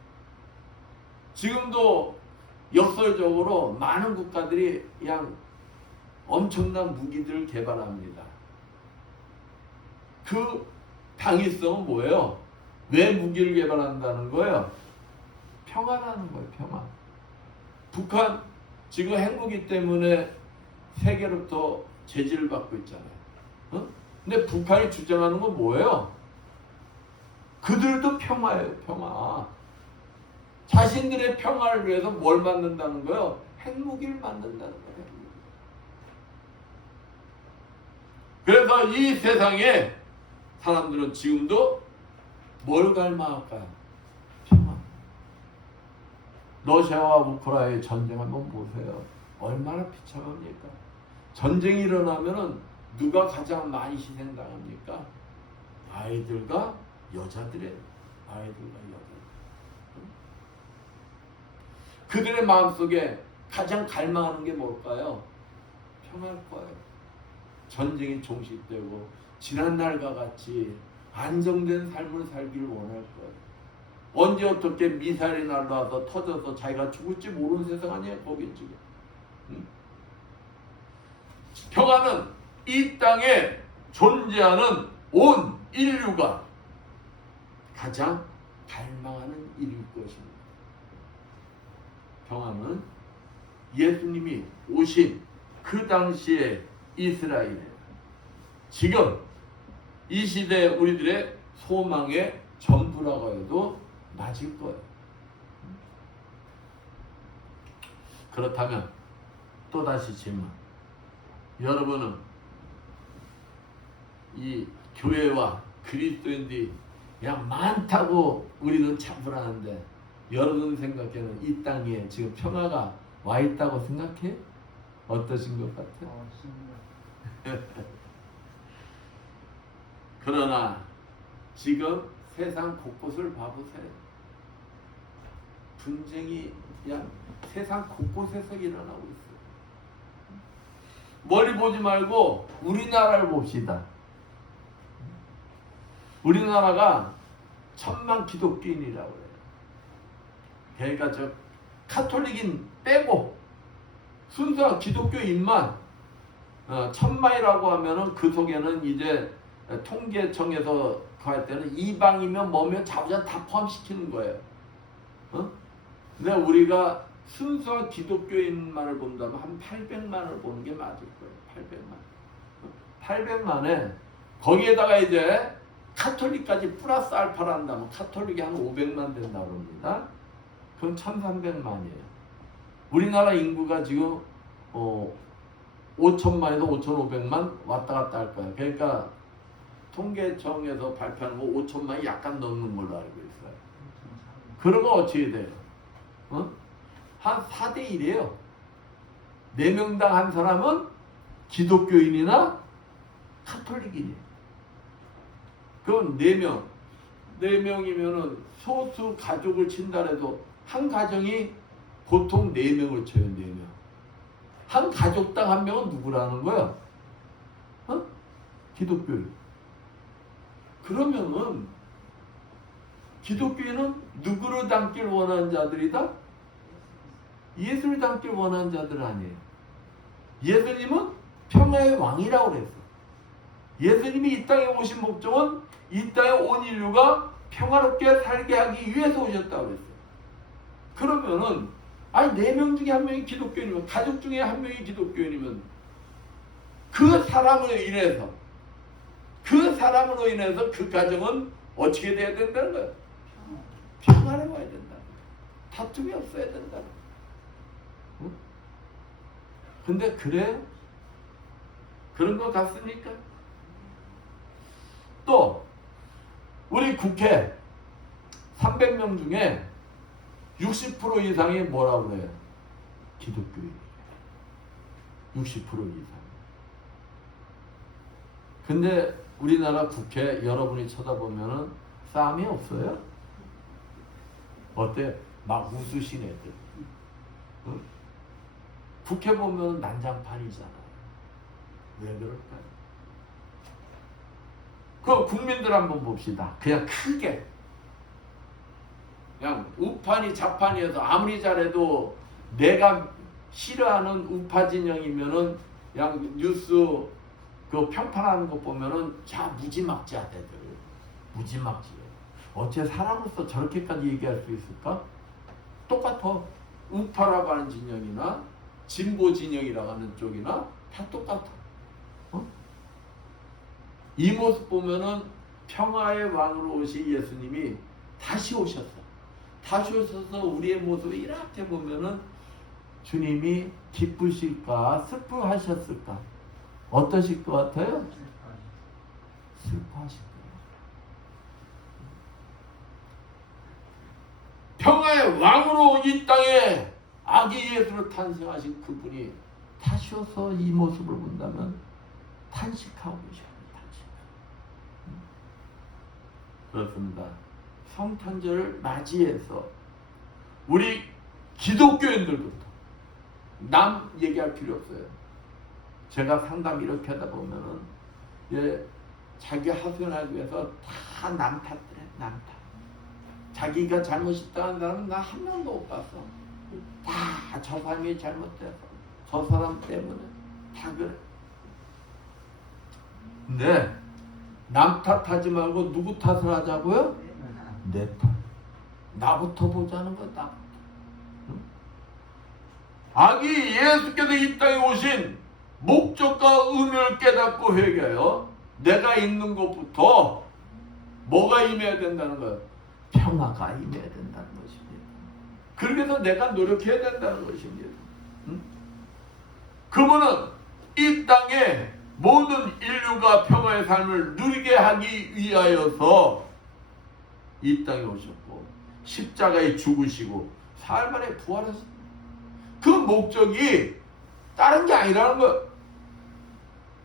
지금도 역설적으로 많은 국가들이 그냥 엄청난 무기들을 개발합니다. 그 당위성은 뭐예요? 왜 무기를 개발한다는 거예요? 평화라는 거예요. 평화. 북한 지금 핵무기 때문에 세계로부터 제지를 받고 있잖아요. 어? 근데 북한이 주장하는 건 뭐예요? 그들도 평화예요. 평화. 자신들의 평화를 위해서 뭘 만든다는 거예요? 핵무기를 만든다는 거예요. 그래서 이 세상에 사람들은 지금도 뭘 갈망할까요? 평화. 러시아와 우크라이나의 전쟁 한번 보세요. 얼마나 비참합니까? 전쟁이 일어나면은 누가 가장 많이 희생당합니까? 아이들과 여자들이에요. 아이들과 여자들. 그들의 마음속에 가장 갈망하는 게 뭘까요? 평화일 거예요. 전쟁이 종식되고 지난날과 같이 안정된 삶을 살기를 원할 거예요. 언제 어떻게 미사일이 날라와서 터져서 자기가 죽을지 모르는 세상 아니에요, 거기 지금. 응? 평화는 이 땅에 존재하는 온 인류가 가장 갈망하는 일일 것입니다. 평화는 예수님이 오신 그 당시에 이스라엘에 지금 이 시대 우리들의 소망의 전부라고 해도 맞을 거예요. 그렇다면 또다시 질문. 여러분은 이 교회와 그리스도인들이 그냥 많다고 우리는 참부하는데 여러분 생각에는 이 땅에 지금 평화가 와 있다고 생각해? 어떠신 것 같아요? 그러나 지금 세상 곳곳을 봐보세요. 분쟁이 그냥 세상 곳곳에서 일어나고 있어요. 멀리 보지 말고 우리나라를 봅시다. 우리나라가 1000만 기독교인이라고 해요. 그러니까 저 카톨릭인 빼고 순수한 기독교인만 1000만이라고 하면은 그 속에는 이제 통계청에서 할 때는 이방이면 뭐면 자부자 다 포함시키는 거예요. 근데 우리가 순수한 기독교인만을 본다면 한 800만을 보는 게 맞을 거예요. 800만. 800만에 거기에다가 이제 카톨릭까지 플러스 알파를 한다면 카톨릭이 한 500만 된다고 합니다. 그건 1300만이에요. 우리나라 인구가 지금 5000만에서 5500만 왔다 갔다 할 거예요. 그러니까 통계청에서 발표하는 거 5000만이 약간 넘는 걸로 알고 있어요. 그러면 어떻게 돼요? 한 4대 1이에요. 4명당 한 사람은 기독교인이나 카톨릭인이에요. 그럼 4명. 4명이면은 소수 가족을 친다 해도 한 가정이 보통 4명을 쳐요. 4명. 한 가족당 한 명은 누구라는 거야? 기독교인. 그러면은 기독교인은 누구를 닮길 원하는 자들이다? 예수를 닮길 원하는 자들 아니에요. 예수님은 평화의 왕이라고 그랬어. 예수님이 이 땅에 오신 목적은 이 땅의 온 인류가 평화롭게 살게 하기 위해서 오셨다고 그랬어요. 그러면은 4명 중에 한 명이 기독교인이면, 가족 중에 한 명이 기독교인이면 그 사람으로 인해서 그 가정은 어떻게 돼야 된다는 거예요? 평화로워야 된다. 다툼이 없어야 된다. 응? 근데 그래요? 그런 것 같습니까? 또 우리 국회 300명 중에 60% 이상이 뭐라고 그래요? 기독교인. 60% 이상. 근데 우리나라 국회 여러분이 쳐다보면은 싸움이 없어요? 어때? 막 웃으신 애들. 응? 국회 보면 난장판이잖아. 왜 그럴까요? 그 국민들 한번 봅시다. 그냥 크게. 그냥 우판이 좌판이어서 아무리 잘해도 내가 싫어하는 우파 진영이면은 그냥 뉴스 그 평판하는 거 보면은 자 무지막지하대들. 무지막지해. 어째 사람으로서 저렇게까지 얘기할 수 있을까? 똑같아. 우파라고 하는 진영이나 진보 진영이라고 하는 쪽이나 다 똑같아. 이 모습 보면은 평화의 왕으로 오신 예수님이 다시 오셨어. 다시 오셔서 우리의 모습을 이렇게 보면은 주님이 기쁘실까 슬퍼하셨을까? 어떠실 것 같아요? 슬퍼하실 거예요. 평화의 왕으로 이 땅에 아기 예수를 탄생하신 그분이 다시 오서 이 모습을 본다면 탄식하고 계십니다. 그렇습니다. 성탄절을 맞이해서 우리 기독교인들부터 남 얘기할 필요 없어요. 제가 상담 이렇게 하다 보면은 예, 자기 하소연하기 위해서 다 남 탓들해. 남 탓. 자기가 잘못 있다는 사람은 나 한 명도 못 봤어. 다 저 사람이 잘못돼서 저 사람 때문에 다 그래. 근데 남 탓하지 말고 누구 탓을 하자고요? 내 탓. 나부터 보자는 거다. 응? 아기 예수께서 이 땅에 오신 목적과 의미를 깨닫고 회개하여 내가 있는 것부터 뭐가 임해야 된다는 거예요? 평화가 임해야 된다는 것입니다. 그래서 내가 노력해야 된다는 것입니다. 응? 그분은 이 땅에 모든 인류가 평화의 삶을 누리게 하기 위하여서 이 땅에 오셨고 십자가에 죽으시고 사흘 만에 부활하셨습니다. 그 목적이 다른 게 아니라는 거예요.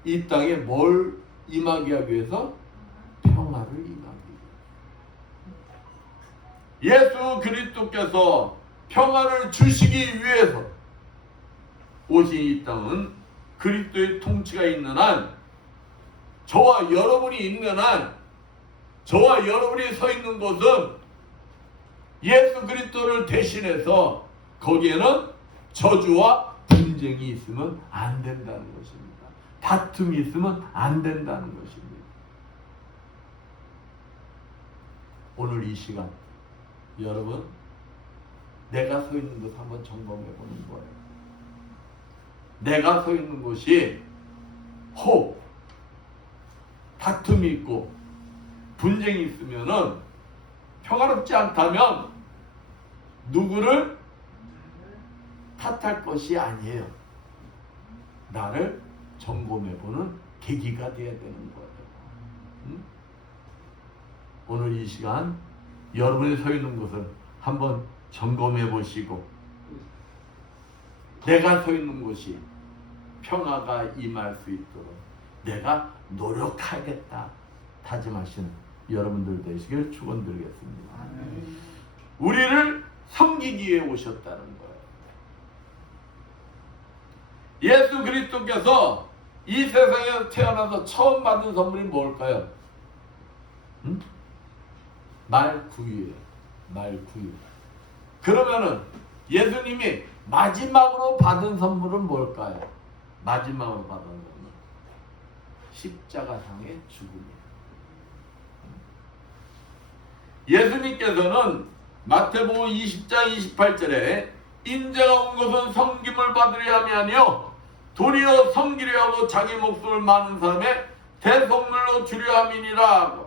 이 땅에 뭘 임하게 하기 위해서? 평화를 임하기 위해서. 예수 그리스도께서 평화를 주시기 위해서 오신 이 땅은 그리스도의 통치가 있는 한, 저와 여러분이 있는 한, 저와 여러분이 서 있는 곳은 예수 그리스도를 대신해서 거기에는 저주와 분쟁이 있으면 안 된다는 것입니다. 다툼이 있으면 안 된다는 것입니다. 오늘 이 시간 여러분, 내가 서 있는 곳 한번 점검해 보는 거예요. 내가 서 있는 곳이 혹 다툼이 있고 분쟁이 있으면은 평화롭지 않다면 누구를 탓할 것이 아니에요. 나를 점검해보는 계기가 되어야 되는 거예요. 응? 오늘 이 시간 여러분이 서 있는 곳을 한번 점검해 보시고, 내가 서 있는 곳이 평화가 임할 수 있도록 내가 노력하겠다 다짐하시는 여러분들 되시길 축원드리겠습니다. 우리를 섬기기 위해 오셨다는 거예요. 예수 그리스도께서 이 세상에 태어나서 처음 받은 선물이 뭘까요? 응? 말 구유예요. 말 구유. 그러면은 예수님이 마지막으로 받은 선물은 뭘까요? 마지막으로 받은 선물, 십자가상의 죽음이에요. 예수님께서는 마태복음 20장 28절에 인자가 온 것은 섬김을 받으려 함이 아니요 도리어 섬기려 하고 자기 목숨을 많은 사람의 대속물로 주려 함이니라.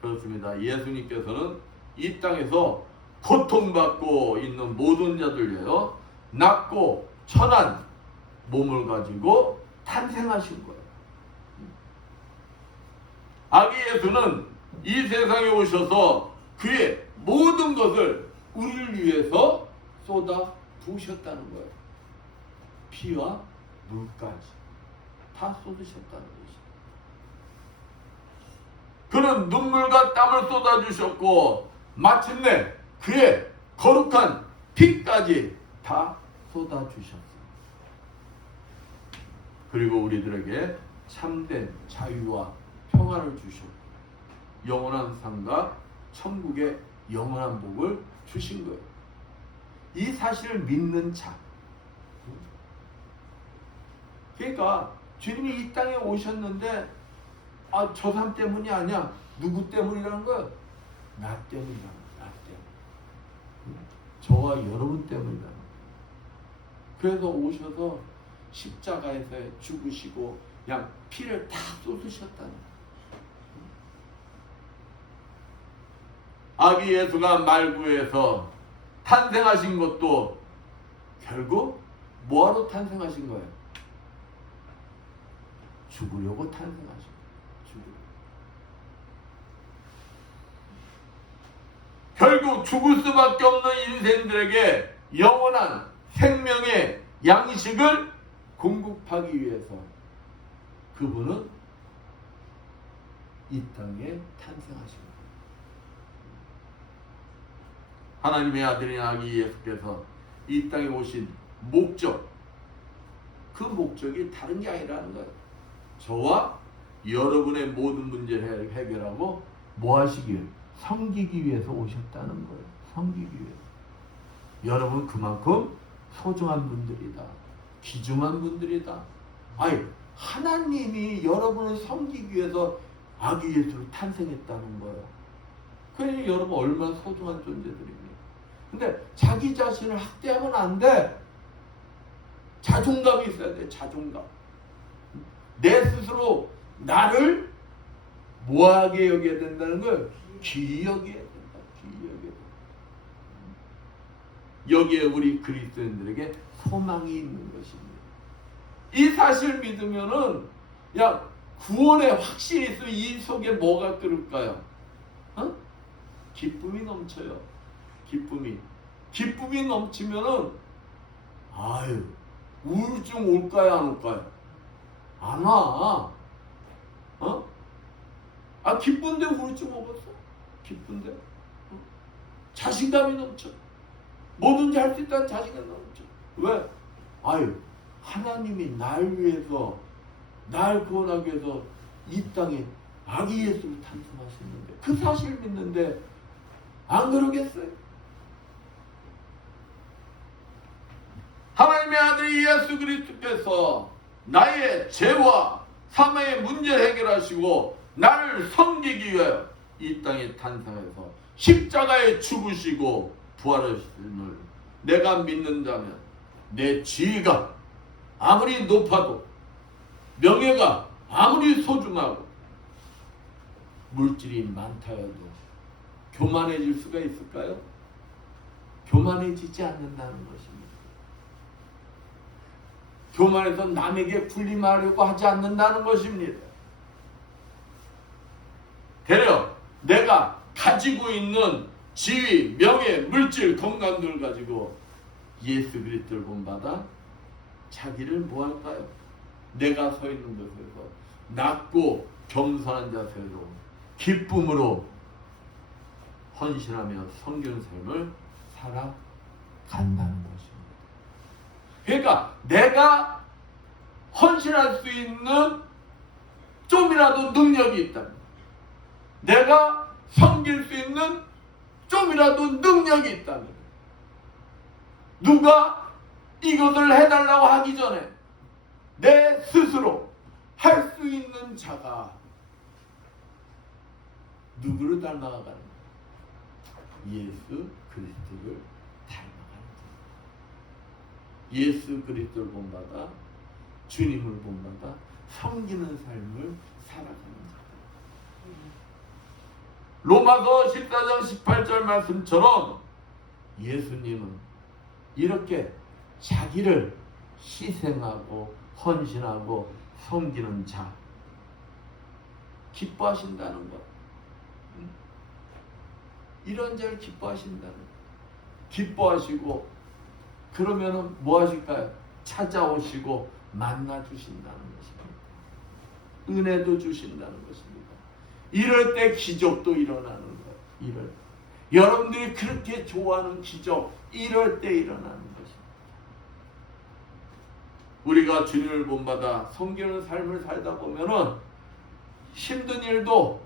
그렇습니다. 예수님께서는 이 땅에서 고통받고 있는 모든 자들 위하여 낮고 천한 몸을 가지고 탄생하신 거예요. 아기 예수는 이 세상에 오셔서 그의 모든 것을 우리를 위해서 쏟아 부으셨다는 거예요. 피와 물까지 다 쏟으셨다는 것이죠. 그는 눈물과 땀을 쏟아주셨고 마침내 그의 거룩한 피까지 다 쏟아주셨어요. 그리고 우리들에게 참된 자유와 평화를 주셨고 영원한 삶과 천국의 영원한 복을 주신 거예요. 이 사실을 믿는 자. 그러니까 주님이 이 땅에 오셨는데 저 사람 때문이 아니야. 누구 때문이라는 거야? 나 때문이라는 거야. 나 때문. 저와 여러분 때문이라는 거야. 그래서 오셔서 십자가에서 죽으시고 그냥 피를 다 쏟으셨다는 거야. 아기 예수가 말구에서 탄생하신 것도 결국 뭐하러 탄생하신 거예요? 죽으려고 탄생하신 거예요. 결국 죽을 수밖에 없는 인생들에게 영원한 생명의 양식을 공급하기 위해서 그분은 이 땅에 탄생하신 거예요. 하나님의 아들인 아기 예수께서 이 땅에 오신 목적, 그 목적이 다른 게 아니라는 거예요. 저와 여러분의 모든 문제를 해결하고 뭐 하시기 위해? 섬기기 위해서 오셨다는 거예요. 섬기기 위해서. 여러분 그만큼 소중한 분들이다. 귀중한 분들이다. 아니 하나님이 여러분을 섬기기 위해서 아기 예수를 탄생했다는 거예요. 그러니 여러분 얼마나 소중한 존재들입니까? 근데 자기 자신을 학대하면 안 돼. 자존감이 있어야 돼. 자존감. 내 스스로 나를 뭐하게 여겨야 된다는 걸 귀히 여겨야 된다. 귀히 여겨야 된다. 여기에 우리 그리스도인들에게 소망이 있는 것입니다. 이 사실 믿으면은 야 구원의 확신이 있으면 이 속에 뭐가 끓을까요? 어? 기쁨이 넘쳐요. 기쁨이 넘치면은 아유 우울증 올까요 안 올까요? 안 와. 어? 아 기쁜데 우울증 오겠어? 기쁜데? 어? 자신감이 넘쳐. 뭐든지 할 수 있다는 자신감이 넘쳐. 왜? 아유 하나님이 날 위해서 날 구원하기 위해서 이 땅에 아기 예수를 탄생하셨는데 그 사실 믿는데 안 그러겠어요? 하나님의 아들 예수 그리스도께서 나의 죄와 사망의 문제를 해결하시고 나를 섬기기 위하여 이 땅에 탄생해서 십자가에 죽으시고 부활하심을 내가 믿는다면 내 지위가 아무리 높아도 명예가 아무리 소중하고 물질이 많다 해도 교만해질 수가 있을까요? 교만해지지 않는다는 것입니다. 교만해서 남에게 군림하려고 하지 않는다는 것입니다. 되려 내가 가지고 있는 지위, 명예, 물질, 건강들을 가지고 예수 그리스도를 본받아 자기를 뭐할까요? 내가 서 있는 곳에서 낮고 겸손한 자세로 기쁨으로 헌신하며 섬기는 삶을 살아간다는 것입니다. 그러니까 내가 헌신할 수 있는 좀이라도 능력이 있다면 내가 섬길 수 있는 좀이라도 능력이 있다면 누가 이것을 해달라고 하기 전에 내 스스로 할 수 있는 자가 누구를 닮아가는 거야? 예수 그리스도를 닮아가는 자. 예수 그리스도를 본받아 주님을 본받아 섬기는 삶을 살아가는 자. 로마서 14장 18절 말씀처럼 예수님은 이렇게 자기를 희생하고 헌신하고 섬기는 자 기뻐하신다는 것. 이런 자를 기뻐하신다는 것. 기뻐하시고 그러면은 뭐 하실까요? 찾아오시고 만나 주신다는 것입니다. 은혜도 주신다는 것입니다. 이럴 때 기적도 일어나는 거예요. 이럴 때. 여러분들이 그렇게 좋아하는 기적 이럴 때 일어나는 것입니다. 우리가 주님을 본받아 섬기는 삶을 살다 보면은 힘든 일도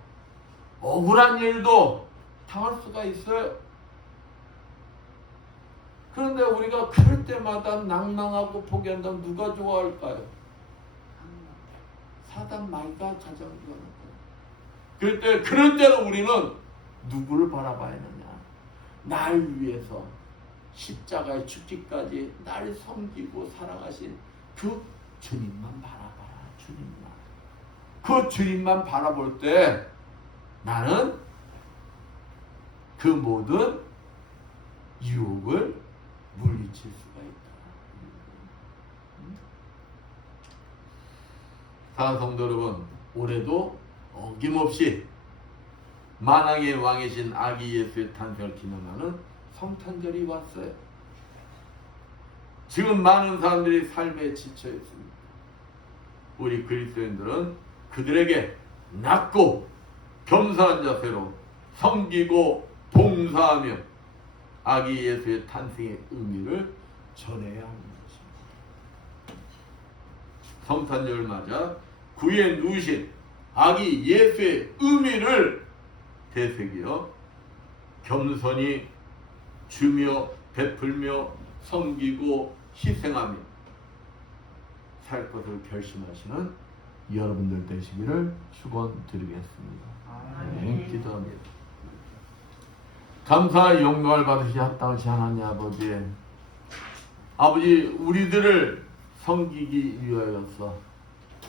억울한 일도 당할 수가 있어요. 그런데 우리가 그럴 때마다 낭망하고 포기한다면 누가 좋아할까요? 사단 마귀가 가장 좋아하는 거예요. 그럴 때는 우리는 누구를 바라봐야 하느냐? 날 위해서 십자가의 죽기까지 날 섬기고 살아가신 그 주님만 바라봐라. 주님만. 그 주님만 바라볼 때 나는 그 모든 유혹을 물리칠 수가 있다. 사랑하는 성도 여러분, 올해도 어김없이 만왕의 왕이신 아기 예수의 탄생을 기념하는 성탄절이 왔어요. 지금 많은 사람들이 삶에 지쳐 있습니다. 우리 그리스도인들은 그들에게 낮고 겸손한 자세로 섬기고 봉사하며 아기 예수의 탄생의 의미를 전해야 하는 것입니다. 성탄절을 맞아 구에 누우신 아기 예수의 의미를 되새겨 겸손히 주며 베풀며 섬기고 희생하며 살 것을 결심하시는 여러분들 되시기를 축원드리겠습니다. 네, 기도합니다. 감사 영광을 받으시 합당하시 하나님 아버지, 아버지 우리들을 섬기기 위하여서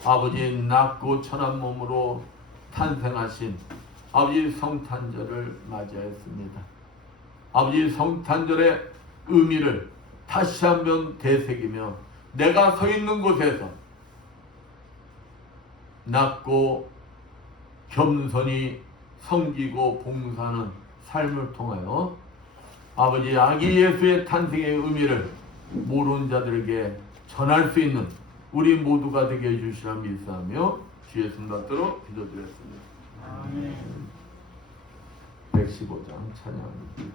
아버지 낮고 천한 몸으로 탄생하신 아버지 성탄절을 맞이하였습니다. 아버지 성탄절의 의미를 다시 한번 되새기며 내가 서 있는 곳에서 낮고 겸손히 섬기고 봉사하는 삶을 통하여 아버지 아기 예수의 탄생의 의미를 모르는 자들에게 전할 수 있는 우리 모두가 되게 해주시라 믿사하며 주의 손 받도록 기도드렸습니다. 아멘. 115장 찬양합니다.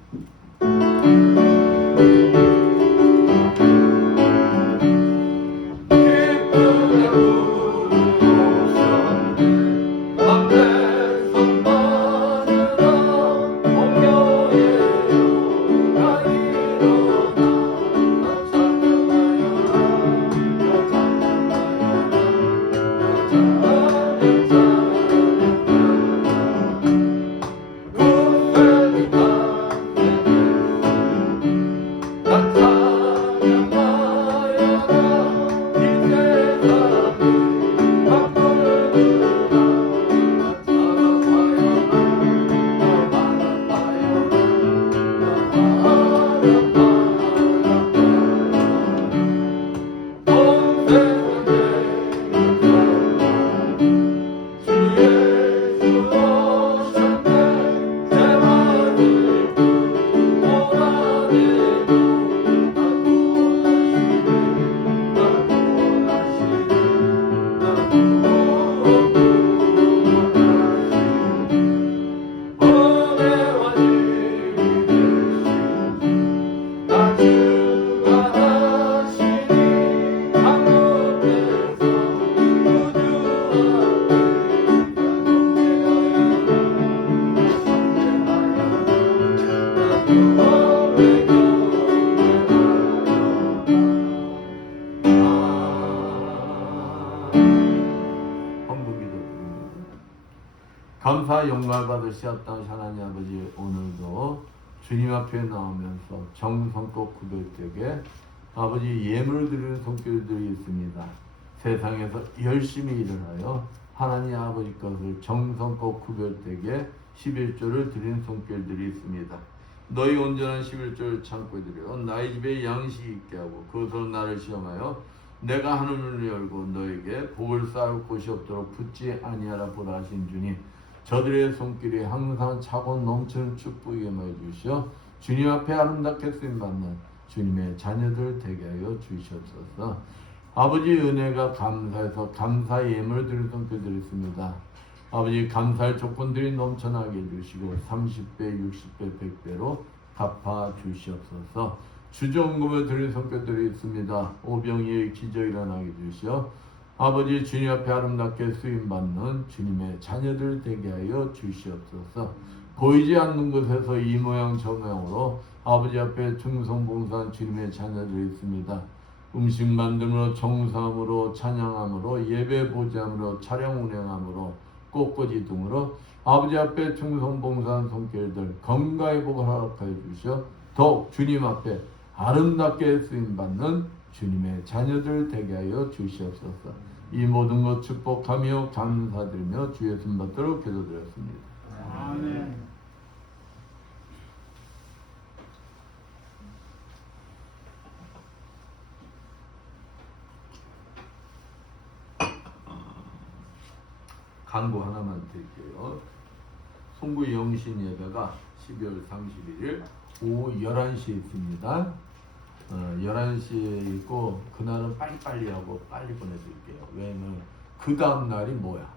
감사 영광을 받으시었던 하나님 아버지, 오늘도 주님 앞에 나오면서 정성껏 구별되게 아버지 예물을 드리는 손길들이 있습니다. 세상에서 열심히 일을 하여 하나님 아버지 것을 정성껏 구별되게 11조를 드리는 손길들이 있습니다. 너희 온전한 11조를 창고에 드려 나의 집에 양식이 있게 하고 그것으로 나를 시험하여 내가 하늘을 열고 너에게 복을 쌓을 곳이 없도록 붙지 아니하라 보라 하신 주님, 저들의 손길이 항상 차고 넘치는 축복이 임하여 주시어 주님 앞에 아름답게 쓰임받는 주님의 자녀들 되게 하여 주시옵소서. 아버지 은혜가 감사해서 감사 예물 드리는 손길들이 있습니다. 아버지 감사할 조건들이 넘쳐나게 해주시고 30배, 60배, 100배로 갚아 주시옵소서. 주정금을 드리는 손길들이 있습니다. 오병이의 기적이 일어나게 주시어 아버지 주님 앞에 아름답게 쓰임받는 주님의 자녀들 되게 하여 주시옵소서. 보이지 않는 곳에서 이 모양 저 모양으로 아버지 앞에 충성봉사한 주님의 자녀들이 있습니다. 음식 만듦으로 정사함으로 찬양함으로 예배 보좌함으로 차량 운행함으로 꽃꽂이 등으로 아버지 앞에 충성봉사한 손길들 건강의 복을 허락하여 주시어 더욱 주님 앞에 아름답게 쓰임받는 주님의 자녀들 되게 하여 주시옵소서. 이 모든 것 축복하며 감사드리며 주의 손 받도록 기도드렸습니다. 아멘. 광고 하나만 드릴게요. 송구 영신 예배가 12월 31일 오후 11시에 있습니다. 11시에 있고 그날은 빨리빨리 하고 빨리 보내드릴게요. 왜냐면 그 다음 날이 뭐야?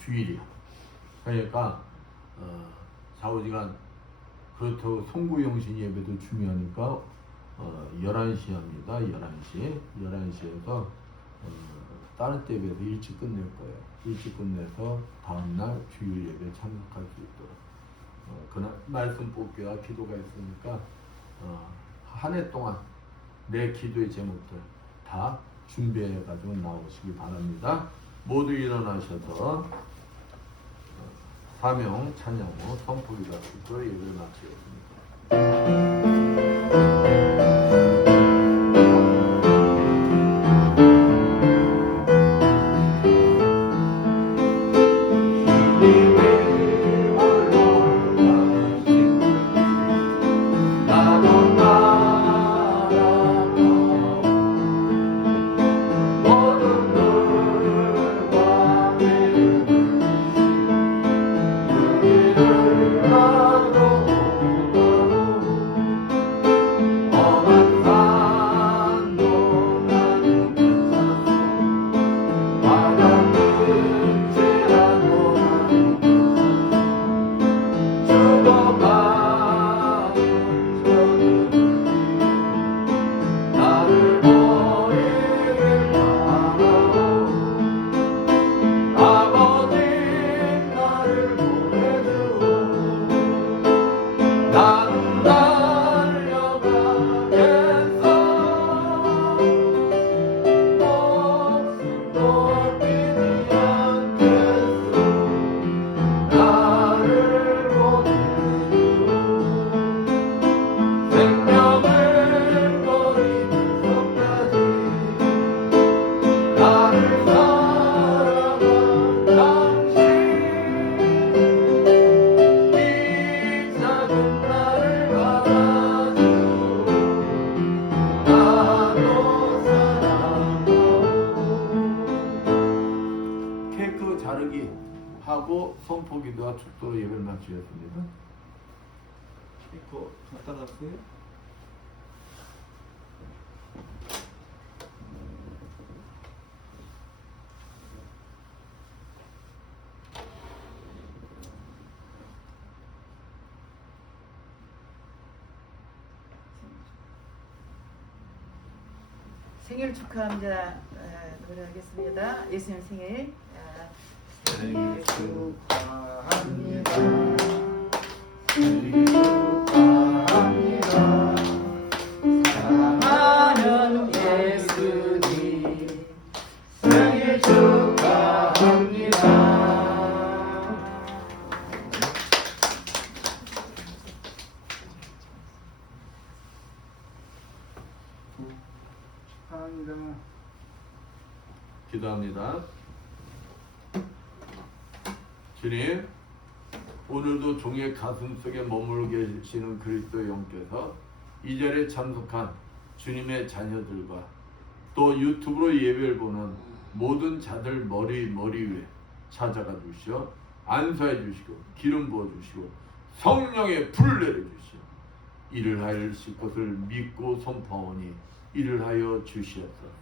주일이야. 그러니까 좌우지간 그렇다고 송구영신 예배도 중요하니까 11시 합니다. 11시에서 다른 때에 비해서 일찍 끝낼 거예요. 일찍 끝내서 다음날 주일 예배에 참석할 수 있도록 그날 말씀 뽑기와 기도가 있으니까 한 해 동안 내 기도의 제목들 다 준비해가지고 나오시기 바랍니다. 모두 일어나셔서 사명 찬양 후 선포기도 하시고 예배를 마치겠습니다. 하고 선포기도와 축도로 예배를 마치겠습니다. 이거 갖다 놨어요? 생일 축하합니다. 노래하겠습니다. 예수님 생일. 생일 축하합니다. 생일 축하합니다. 사랑하는 예수님 생일 축하합니다. 축하합니다. 기도합니다. 주님, 오늘도 종의 가슴 속에 머물러 계시는 그리스도 영께서 이 자리에 참석한 주님의 자녀들과 또 유튜브로 예배를 보는 모든 자들 머리 위에 찾아가 주시어 안수해 주시고 기름 부어 주시고 성령의 불을 내려 주시어 이를 하실 것을 믿고 선포하오니 이를 하여 주시옵소서.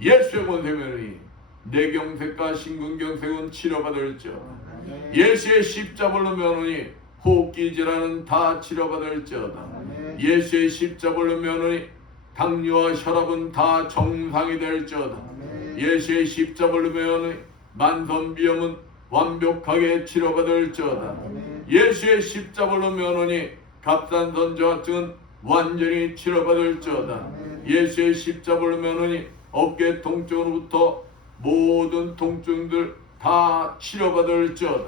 예수의 권세면이 내 경색과 신근경색은 치료받을지어다. 예수의 십자벌로 면허니 호흡기질환은 다 치료받을지어다. 예수의 십자벌로 면허니 당뇨와 혈압은 다 정상이 될지어다. 예수의 십자벌로 면허니 만성비염은 완벽하게 치료받을지어다. 예수의 십자벌로 면허니 갑상선 저하증은 완전히 치료받을지어다. 예수의 십자벌로 면허니 어깨 통증으로부터 모든 통증들 다 치료받을지어다.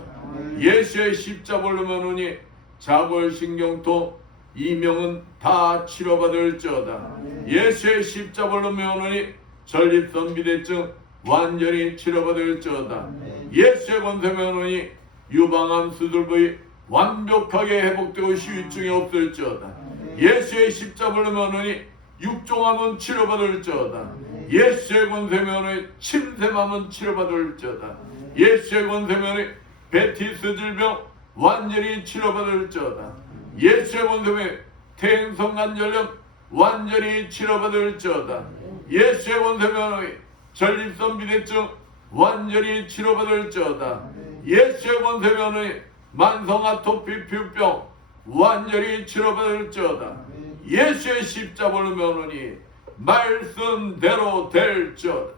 예수의 십자벌로 면허니 자골신경통 이명은 다 치료받을지어다. 예수의 십자벌로 면허니 전립선 비대증 완전히 치료받을지어다. 예수의 권세 면허니 유방암 수술 부위 완벽하게 회복되고 후유증이 없을지어다. 예수의 십자벌로 면허니 육종암은 치료받을지어다. 예수의 권세 면허니 침샘암은 치료받을지어다. 예수의 권세 면허니 베티스 질병 완전히 치료받을지어다. 예수의 권세 면허니 태행성관절염 완전히 치료받을지어다. 예수의 권세 면허니 전립선 비대증 완전히 치료받을지어다. 예수의 권세 면허니 만성 아토피 피부병 완전히 치료받을지어다. 예수의 십자벌로 면허니 말씀대로 될지어다.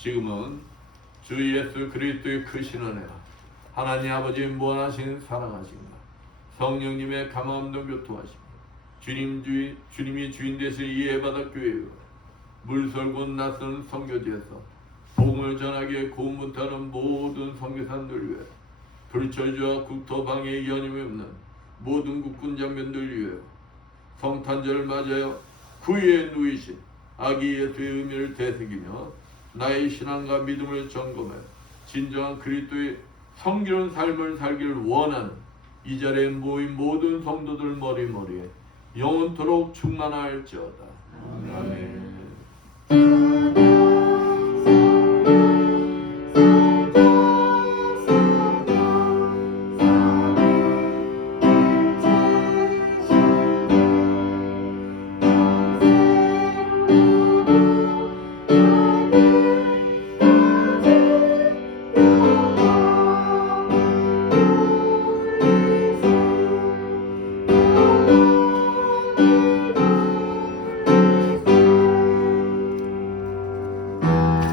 지금은 주 예수 그리스도의 크신 은혜와 하나님 아버지의 무한하신 사랑하심과 성령님의 감화함도 교통하심 주님이 주인 되실 이 예바다 교회와 물설곤 낯선 선교지에서 복음을 전하기에 고문하는 모든 선교사님들 위해 불철주와 국토방해의 연임이 없는 모든 국군 장병들 위해 성탄절을 맞아요 그 위에 누이신 아기 예수의 의미를 되새기며 나의 신앙과 믿음을 점검해 진정한 그리스도의 성기로운 삶을 살기를 원하는 이 자리에 모인 모든 성도들 머리머리에 영원토록 충만할지어다. 아멘.